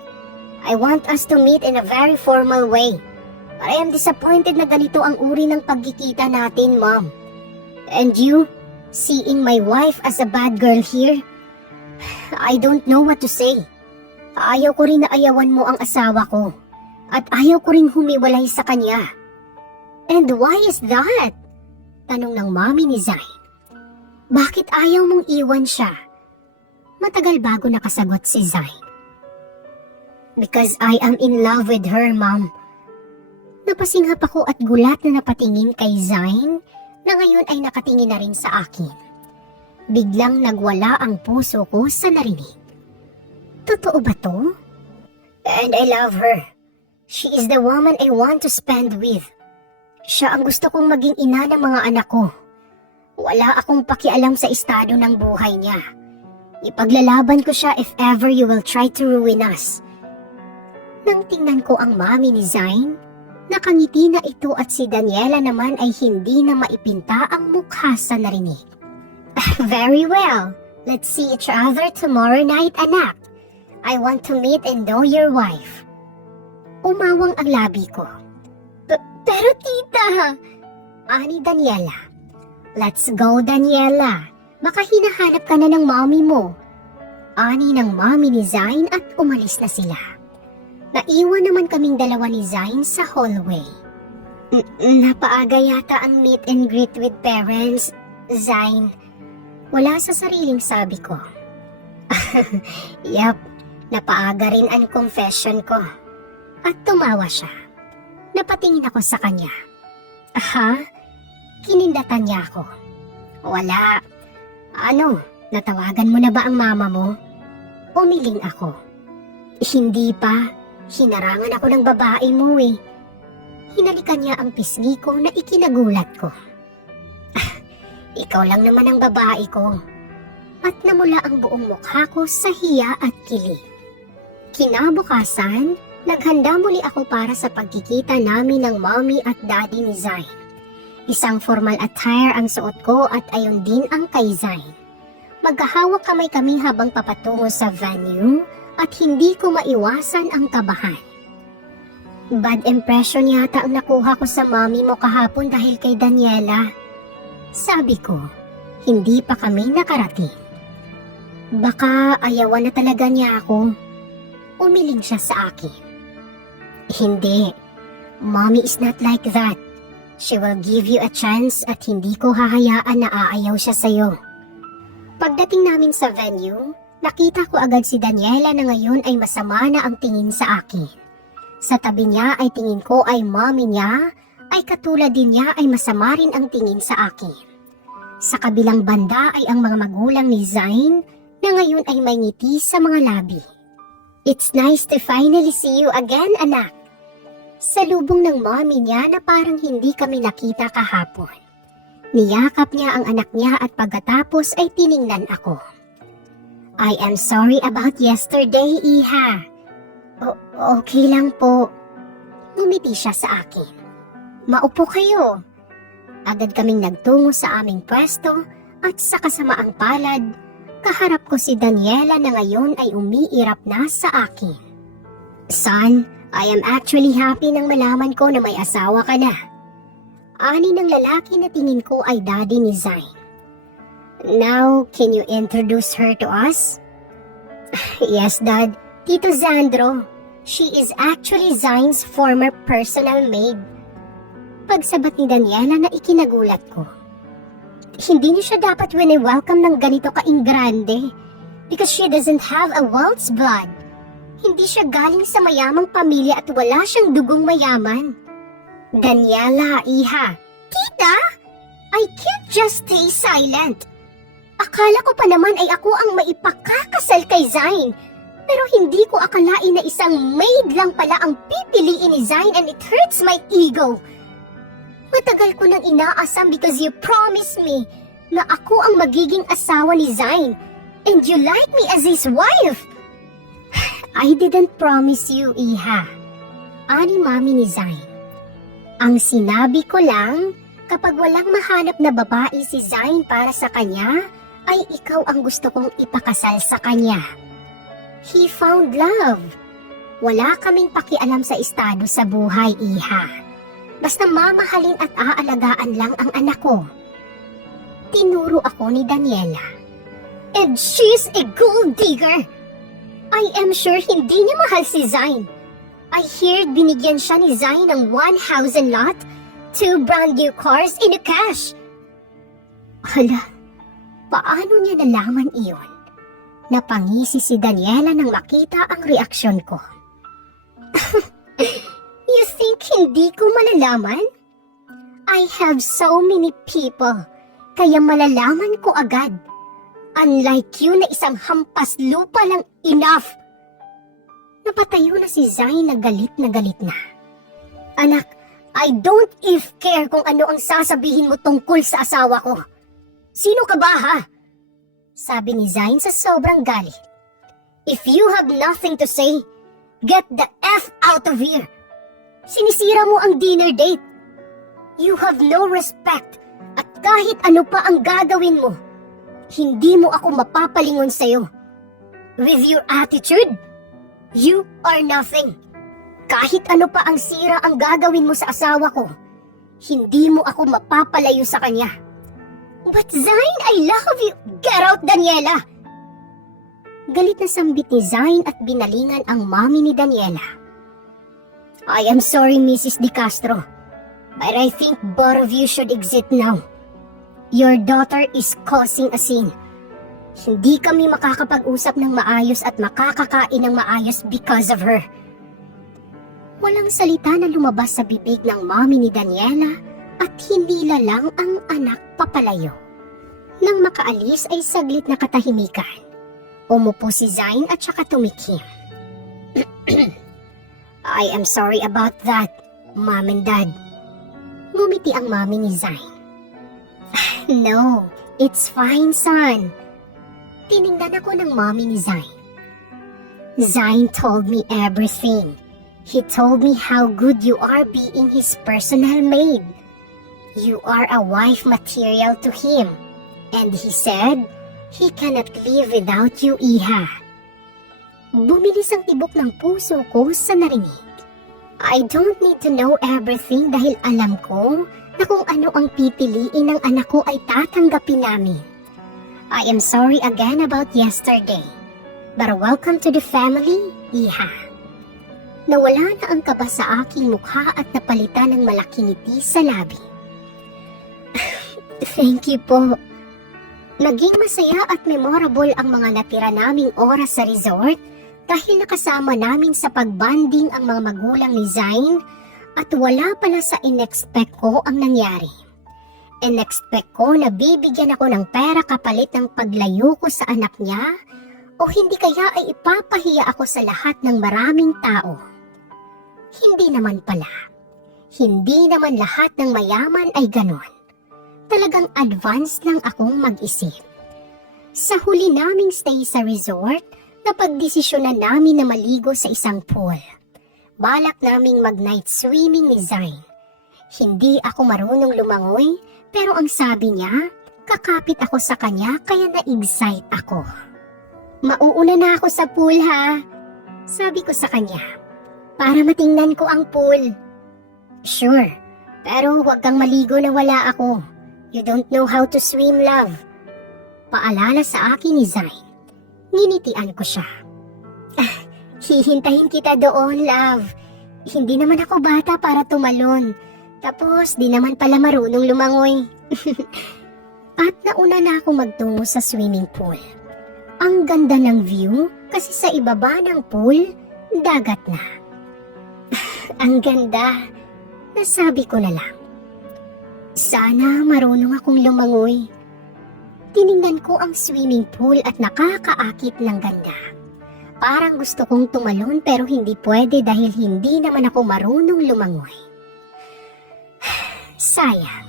I want us to meet in a very formal way. But I am disappointed na ganito ang uri ng pagkikita natin, Mom. And you, seeing my wife as a bad girl here, I don't know what to say. Ayaw ko rin na ayawan mo ang asawa ko. At ayaw ko rin humiwalay sa kanya. And why is that? Tanong ng mommy ni Zain. Bakit ayaw mong iwan siya? Matagal bago nakasagot si Zain. Because I am in love with her, Mom. Napasinghap ako at gulat na napatingin kay Zain na ngayon ay nakatingin na rin sa akin. Biglang nagwala ang puso ko sa narinig. Totoo ba to? And I love her. She is the woman I want to spend with. Siya ang gusto kong maging ina ng mga anak ko. Wala akong pakialam sa estado ng buhay niya. Ipaglalaban ko siya if ever you will try to ruin us. Nang tingnan ko ang mami ni Zain, nakangiti na ito at si Daniela naman ay hindi na maipinta ang mukha sa narinig. Very well. Let's see each other tomorrow night, anak. I want to meet and know your wife. Umawang ang labi ko. Pero tita, ani Daniela. Let's go, Daniela. Baka hinahanap ka na ng mommy mo. Ani ng mommy ni Zain at umalis na sila. Naiwan naman kaming dalawa ni Zain sa hallway. Napaaga yata ang meet and greet with parents, Zain. Wala sa sariling sabi ko. Yep, napaaga rin ang confession ko. At tumawa siya. Napatingin ako sa kanya. Aha? Kinindatan niya ako. Wala. Ano, natawagan mo na ba ang mama mo? Umiling ako. Hindi pa. Hinarangan ako ng babae mo eh. Hinalikan niya ang pisngi ko na ikinagulat ko. Ikaw lang naman ang babae ko. At namula ang buong mukha ko sa hiya at kilig. Kinabukasan, naghanda muli ako para sa pagkikita namin ng mommy at daddy ni Zain. Isang formal attire ang suot ko at ayon din ang kay Zain. Magkahawak kamay kami habang papatungo sa venue at hindi ko maiwasan ang kabahan. Bad impression yata ang nakuha ko sa mommy mo kahapon dahil kay Daniela. Sabi ko, hindi pa kami nakarating. Baka ayawan na talaga niya ako. Umiling siya sa akin. Hindi. Mommy is not like that. She will give you a chance at hindi ko hahayaan na aayaw siya sa'yo. Pagdating namin sa venue, nakita ko agad si Daniela na ngayon ay masama na ang tingin sa akin. Sa tabi niya ay tingin ko ay mommy niya, ay katulad din niya ay masama rin ang tingin sa akin. Sa kabilang banda ay ang mga magulang ni Zain na ngayon ay may ngiti sa mga labi. It's nice to finally see you again, anak. Salubong ng mommy niya na parang hindi kami nakita kahapon. Niyakap niya ang anak niya at pagkatapos ay tiningnan ako. I am sorry about yesterday, Iha. Okay lang po. Ngumiti siya sa akin. Maupo kayo. Agad kaming nagtungo sa aming pwesto at sa kasamaang palad, kaharap ko si Daniela na ngayon ay umiirap na sa akin. Son, I am actually happy nang malaman ko na may asawa ka na. Ani ng lalaki na tingin ko ay daddy ni Zain. Now, can you introduce her to us? Yes, Dad. Tito Zandro. She is actually Zain's former personal maid. Pagsabat ni Daniela na ikinagulat ko. Hindi niyo siya dapat wini-welcome ng ganito ka-ingrande because she doesn't have a Waltz blood. Hindi siya galing sa mayamang pamilya at wala siyang dugong mayaman. Daniela, Iha. Tita? I can't just stay silent. Akala ko pa naman ay ako ang maipakakasal kay Zain. Pero hindi ko akalain na isang maid lang pala ang pipiliin ni Zain and it hurts my ego. Matagal ko nang inaasam because you promised me na ako ang magiging asawa ni Zain and you like me as his wife. I didn't promise you, Iha. Ani mami ni Zain. Ang sinabi ko lang, kapag walang mahanap na babae si Zain para sa kanya, ay ikaw ang gusto kong ipakasal sa kanya. He found love. Wala kaming pakialam sa estado sa buhay, Iha. Basta mamahalin at aalagaan lang ang anak ko. Tinuro ako ni Daniela. And she's a gold digger. I am sure hindi niya mahal si Zain. I heard binigyan siya ni Zain ng 1 house and lot, 2 brand new cars in cash. Hala, paano niya nalaman iyon? Napangisi si Daniela nang makita ang reaksyon ko. You think hindi ko malalaman? I have so many people, kaya malalaman ko agad. Unlike you na isang hampas lupa lang enough. Napatayo na si Zain na galit na. Anak, I don't if care kung ano ang sasabihin mo tungkol sa asawa ko. Sino ka ba ha? Sabi ni Zain sa sobrang galit. If you have nothing to say, get the F out of here. Sinisira mo ang dinner date. You have no respect at kahit ano pa ang gagawin mo, hindi mo ako mapapalingon sa'yo. With your attitude, you are nothing. Kahit ano pa ang sira ang gagawin mo sa asawa ko, hindi mo ako mapapalayo sa kanya. But Zain, I love you. Get out, Daniela! Galit na sambit ni Zain at binalingan ang mommy ni Daniela. I am sorry, Mrs. De Castro, but I think both of you should exit now. Your daughter is causing a scene. Hindi kami makakapag-usap ng maayos at makakakain ng maayos because of her. Walang salita na lumabas sa bibig ng mommy ni Daniela at hindi lalang ang anak papalayo. Nang makaalis ay saglit na katahimikan. Umupo si Zain at saka tumikim. I am sorry about that, Mom and Dad. Ngumiti ang mommy ni Zain. No, it's fine, son. Tiningnan ako ng mommy ni Zain. Zain told me everything. He told me how good you are being his personal maid. You are a wife material to him. And he said, he cannot live without you, Iha. Bumilis ang tibok ng puso ko sa narinig. I don't need to know everything dahil alam ko na kung ano ang pipiliin ng anak ko ay tatanggapin namin. I am sorry again about yesterday, but welcome to the family, Iha. Nawala na ang kaba sa aking mukha at napalitan ng malaking ngiti sa labi. Thank you po. Naging masaya at memorable ang mga natira naming oras sa resort dahil nakasama namin sa pagbanding ang mga magulang ni Zain at wala pala sa in-expect ko ang nangyari. In-expect ko na bibigyan ako ng pera kapalit ng paglayo ko sa anak niya o hindi kaya ay ipapahiya ako sa lahat ng maraming tao. Hindi naman pala. Hindi naman lahat ng mayaman ay ganon. Talagang advance lang akong mag-isip. Sa huli naming stay sa resort, napagdesisyonan namin na maligo sa isang pool. Balak naming mag-night swimming ni Zain. Hindi ako marunong lumangoy, pero ang sabi niya, kakapit ako sa kanya kaya na-excite ako. Mauuna na ako sa pool ha, sabi ko sa kanya, para matingnan ko ang pool. Sure, pero huwag kang maligo na wala ako. You don't know how to swim, love. Paalala sa akin ni Zain. Nginitian ko siya. Hihintahin kita doon, love. Hindi naman ako bata para tumalon. Tapos, di naman pala marunong lumangoy. At nauna na ako magtungo sa swimming pool. Ang ganda ng view kasi sa ibaba ng pool, dagat na. Ang ganda. Nasabi ko na lang. Sana marunong akong lumangoy. Tiningnan ko ang swimming pool at nakakaakit ng ganda. Parang gusto kong tumalon pero hindi pwede dahil hindi naman ako marunong lumangoy. Sayang.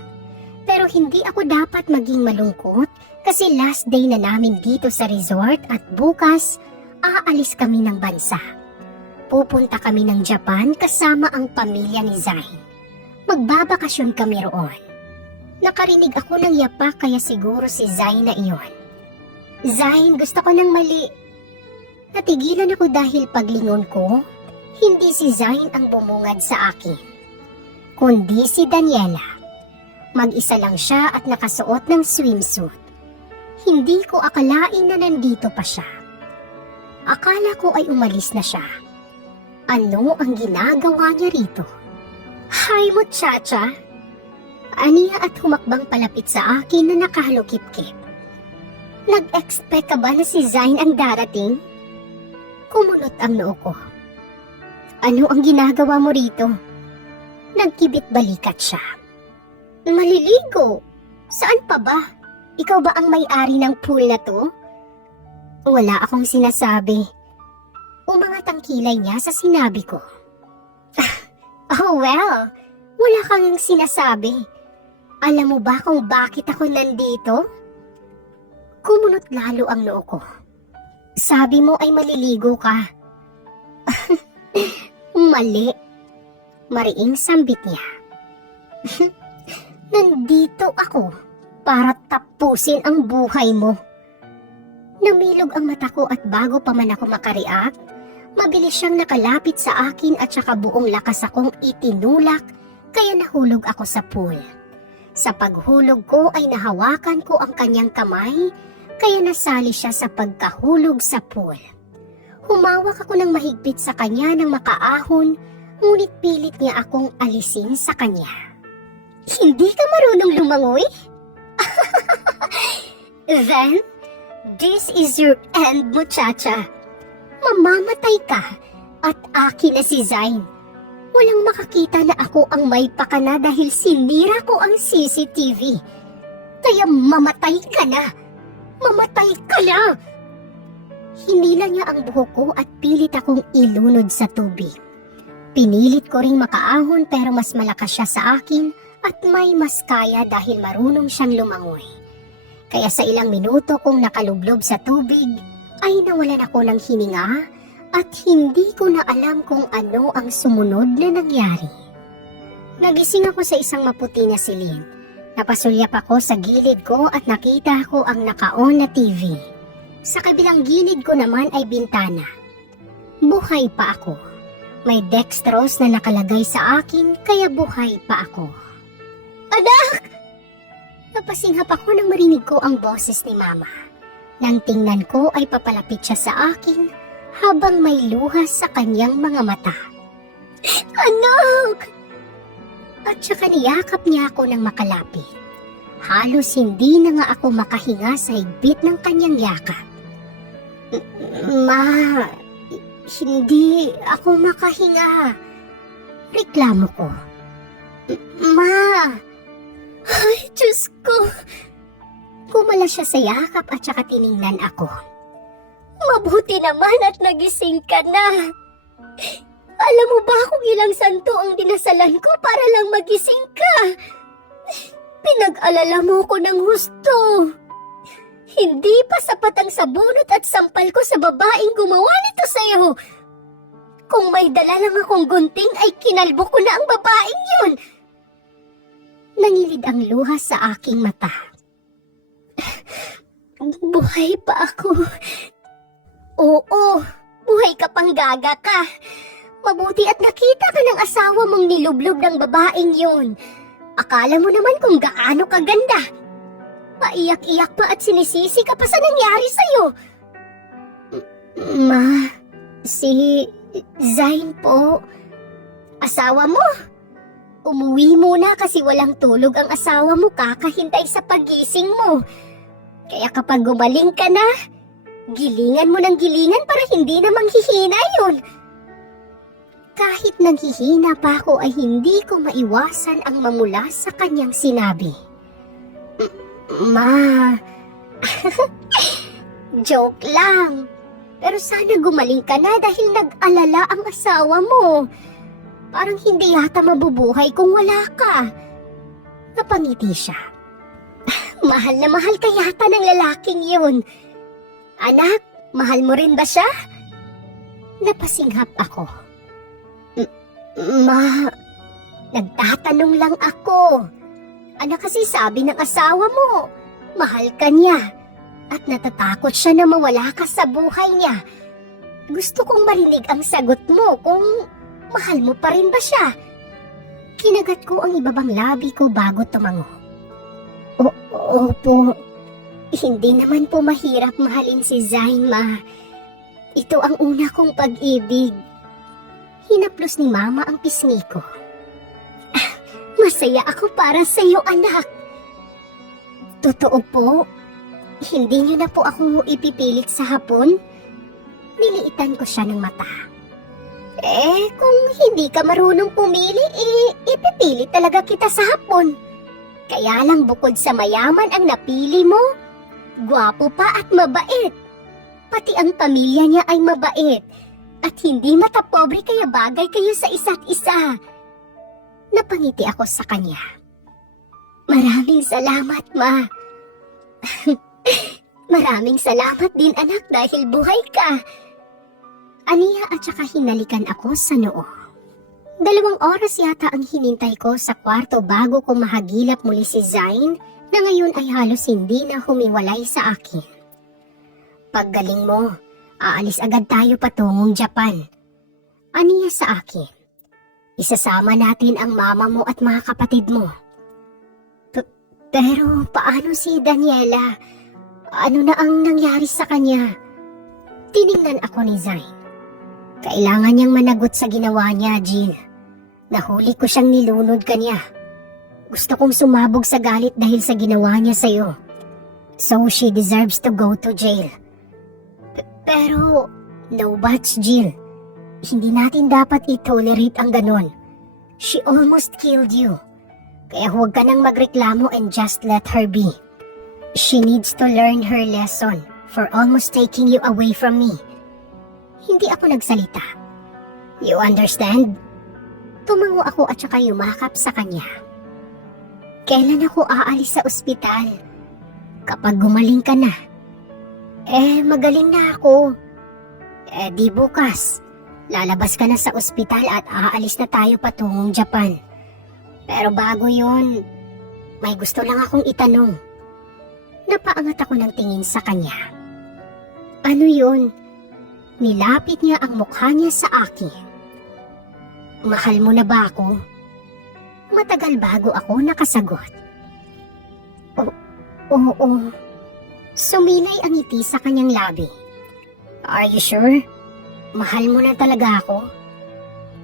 Pero hindi ako dapat maging malungkot kasi last day na namin dito sa resort at bukas aalis kami ng bansa. Pupunta kami ng Japan kasama ang pamilya ni Zain. Magbabakasyon kami roon. Nakarinig ako ng yapak kaya siguro si Zain na iyon. Zain, gusto ko ng mali. Natigilan ako dahil paglingon ko, hindi si Zain ang bumungad sa akin, kundi si Daniela. Mag-isa lang siya at nakasuot ng swimsuit. Hindi ko akalain na nandito pa siya. Akala ko ay umalis na siya. Ano ang ginagawa niya rito? Hi, muchacha! Aniya at humakbang palapit sa akin na nakahalukip-kip. Nag-expect ka ba na si Zain ang darating? Kumunot ang noo ko. Ano ang ginagawa mo rito? Nagkibit balikat siya. Maliligo? Saan pa ba? Ikaw ba ang may-ari ng pool na to? Wala akong sinasabi. Umangat ang kilay niya sa sinabi ko. Oh well, wala kang sinasabi. Alam mo ba kung bakit ako nandito? Kumunot lalo ang noo ko. Sabi mo ay maliligo ka. Mali. Mariing sambit niya. Nandito ako para tapusin ang buhay mo. Namilog ang mata ko at bago pa man ako makareact, mabilis siyang nakalapit sa akin at saka buong lakas akong itinulak kaya nahulog ako sa pool. Sa paghulog ko ay nahawakan ko ang kanyang kamay kaya nasali siya sa pagkahulog sa pool. Humawak ako ng mahigpit sa kanya ng makaahon, ngunit pilit niya akong alisin sa kanya. Hindi ka marunong lumangoy? Then, this is your end, muchacha. Mamamatay ka at akin na si Zain. Walang makakita na ako ang may pakana dahil sinira ko ang CCTV. Kaya mamatay ka na. Mamatay ka na! Hinila niya ang buhok ko at pilit akong ilunod sa tubig. Pinilit ko ring makaahon pero mas malakas siya sa akin at may mas kaya dahil marunong siyang lumangoy. Kaya sa ilang minuto kong nakalublob sa tubig, ay nawalan ako ng hininga at hindi ko na alam kung ano ang sumunod na nangyari. Nagising ako sa isang maputi na silid. Napasulyap ako sa gilid ko at nakita ko ang naka-on na TV. Sa kabilang gilid ko naman ay bintana. Buhay pa ako. May dextrose na nakalagay sa akin kaya buhay pa ako. Anak! Napasinghap ako nang marinig ko ang boses ni Mama. Nang tingnan ko ay papalapit siya sa akin habang may luha sa kanyang mga mata. Anak! At saka niyakap niya ako nang makalapit. Halos hindi na nga ako makahinga sa higpit ng kanyang yakap. Ma, hindi ako makahinga. Reklamo ko. Ma! Ay, Diyos ko! Kumala siya sa yakap at saka tiningnan ako. Mabuti naman at nagising ka na. Alam mo ba kung ilang santo ang dinasalan ko para lang magising ka? Pinag-alala mo ko ng husto. Hindi pa sapat ang sabunot at sampal ko sa babaeng gumawa nito sa'yo. Kung may dala lang akong gunting ay kinalbo ko na ang babaeng yun. Nangilid ang luha sa aking mata. Buhay pa ako. Oo, buhay ka pang gaga ka. Mabuti at nakita ka ng asawa mong nilublob ng babaeng yun. Akala mo naman kung gaano kaganda. Paiyak-iyak pa at sinisisi ka pa sa nangyari sa'yo. Ma, si Zain po. Asawa mo? Umuwi muna kasi walang tulog ang asawa mo kakahintay sa pagising mo. Kaya kapag gumaling ka na, gilingan mo ng gilingan para hindi na manghihina yun. Kahit naghihina pa ako ay hindi ko maiwasan ang mamula sa kanyang sinabi. Ma, joke lang. Pero sana gumaling ka na dahil nag-alala ang asawa mo. Parang hindi yata mabubuhay kung wala ka. Napangiti siya. Mahal na mahal ka yata ng lalaking yun. Anak, mahal mo rin ba siya? Napasinghap ako. Ma, nagtatanong lang ako. Ano kasi sabi ng asawa mo? Mahal ka niya. At natatakot siya na mawala ka sa buhay niya. Gusto kong marinig ang sagot mo kung mahal mo pa rin ba siya? Kinagat ko ang ibabang labi ko bago tumango. Opo. Hindi naman po mahirap mahalin si Zain, Ma. Ito ang una kong pag-ibig. Hinaplos ni Mama ang pisngi ko. Masaya ako para sa iyo, anak. Totoo po. Hindi niyo na po ako ipipilit sa hapon? Niliitan ko siya ng mata. Kung hindi ka marunong pumili, ipipilit talaga kita sa hapon. Kaya lang bukod sa mayaman ang napili mo, gwapo pa at mabait. Pati ang pamilya niya ay mabait. At hindi matapobre kaya bagay kayo sa isa't isa. Napangiti ako sa kanya. Maraming salamat, Ma. Maraming salamat din anak dahil buhay ka. Aniya at saka hinalikan ako sa noo. 2 oras yata ang hinintay ko sa kwarto bago ko mahagilap muli si Zain na ngayon ay halos hindi na humiwalay sa akin. Paggaling mo, aalis agad tayo patungong Japan. Aniya sa akin. Isasama natin ang mama mo at mga kapatid mo. Pero paano si Daniela? Ano na ang nangyari sa kanya? Tiningnan ako ni Zain. Kailangan niyang managot sa ginawa niya, Jill. Nahuli ko siyang nilunod kanya. Gusto kong sumabog sa galit dahil sa ginawa niya sa'yo. So she deserves to go to jail. Pero, no buts, Jill. Hindi natin dapat i-tolerate ang ganon. She almost killed you. Kaya huwag ka nang magreklamo and just let her be. She needs to learn her lesson for almost taking you away from me. Hindi ako nagsalita. You understand? Tumango ako at saka yumakap sa kanya. Kailan ako aalis sa ospital? Kapag gumaling ka na. Magaling na ako. Di bukas. Lalabas ka na sa ospital at aalis na tayo patungong Japan. Pero bago yun, may gusto lang akong itanong. Napaangat ako ng tingin sa kanya. Ano yun? Nilapit niya ang mukha niya sa akin. Mahal mo na ba ako? Matagal bago ako nakasagot. Oo. Sumilay ang ngiti sa kanyang labi. Are you sure? Mahal mo na talaga ako?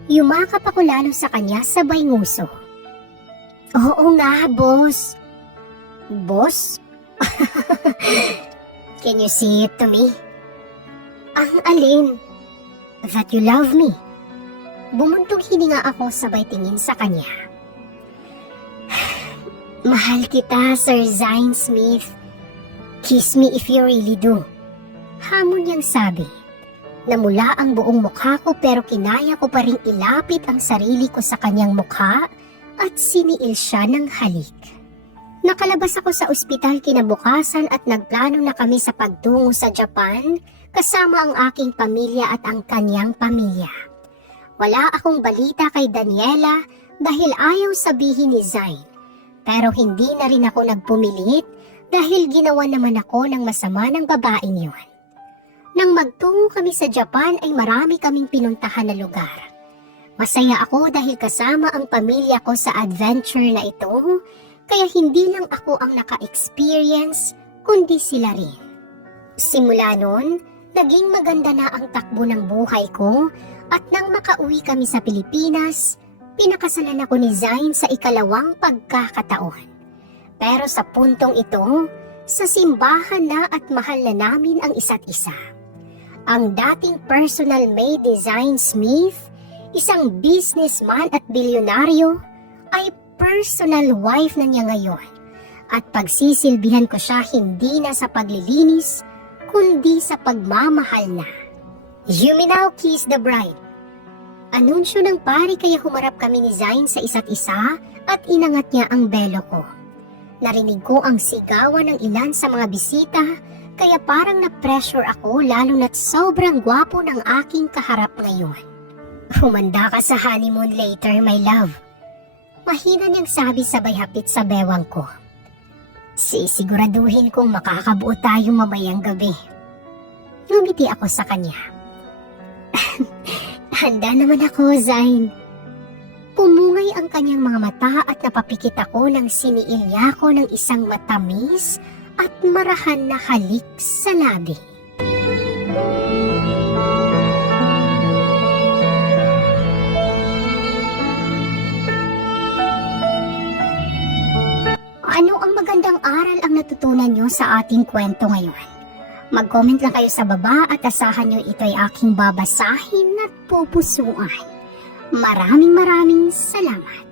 Yumakap ako lalo sa kanya sabay nguso. Oo nga, boss. Boss? Can you say it to me? Ang alin? That you love me. Bumuntong hininga ako sabay tingin sa kanya. Mahal kita, Sir Zain Smith. Kiss me if you really do. Hamon niyang sabi. Namula ang buong mukha ko pero kinaya ko pa rin ilapit ang sarili ko sa kanyang mukha at siniil siya ng halik. Nakalabas ako sa ospital kinabukasan at nagplano na kami sa pagtungo sa Japan kasama ang aking pamilya at ang kanyang pamilya. Wala akong balita kay Daniela dahil ayaw sabihin ni Zain. Pero hindi na rin ako nagpumilit dahil ginawa naman ako ng masama ng babaeng yun. Nang magtungo kami sa Japan ay marami kaming pinuntahan na lugar. Masaya ako dahil kasama ang pamilya ko sa adventure na ito, kaya hindi lang ako ang naka-experience, kundi sila rin. Simula noon, naging maganda na ang takbo ng buhay ko at nang makauwi kami sa Pilipinas, pinakasalan ako ni Zain sa ikalawang pagkakataon. Pero sa puntong ito, sa simbahan na at mahal na namin ang isa't isa. Ang dating personal maid ni Zain Smith, isang businessman at bilyonaryo, ay personal wife na niya ngayon. At pagsisilbihan ko siya hindi na sa paglilinis, kundi sa pagmamahal na. You may now kiss the bride. Anunsyo ng pari kaya humarap kami ni Zain sa isa't isa at inangat niya ang belo ko. Narinig ko ang sigawan ng ilan sa mga bisita, kaya parang na-pressure ako lalo na't sobrang gwapo ng aking kaharap ngayon. Humanda ka sa honeymoon later, my love. Mahina niyang sabi sabay hapit sa bewang ko. Sisiguraduhin kong makakabuo tayo mamayang gabi. Ngumiti ako sa kanya. Handa naman ako, Zain. Pumungay ang kanyang mga mata at napapikit ako nang siniil niya ako ng isang matamis at marahan na halik sa labi. Ano ang magandang aral ang natutunan nyo sa ating kwento ngayon? Mag-comment lang kayo sa baba at asahan nyo ito'y aking babasahin at pupusuan. Maraming salamat.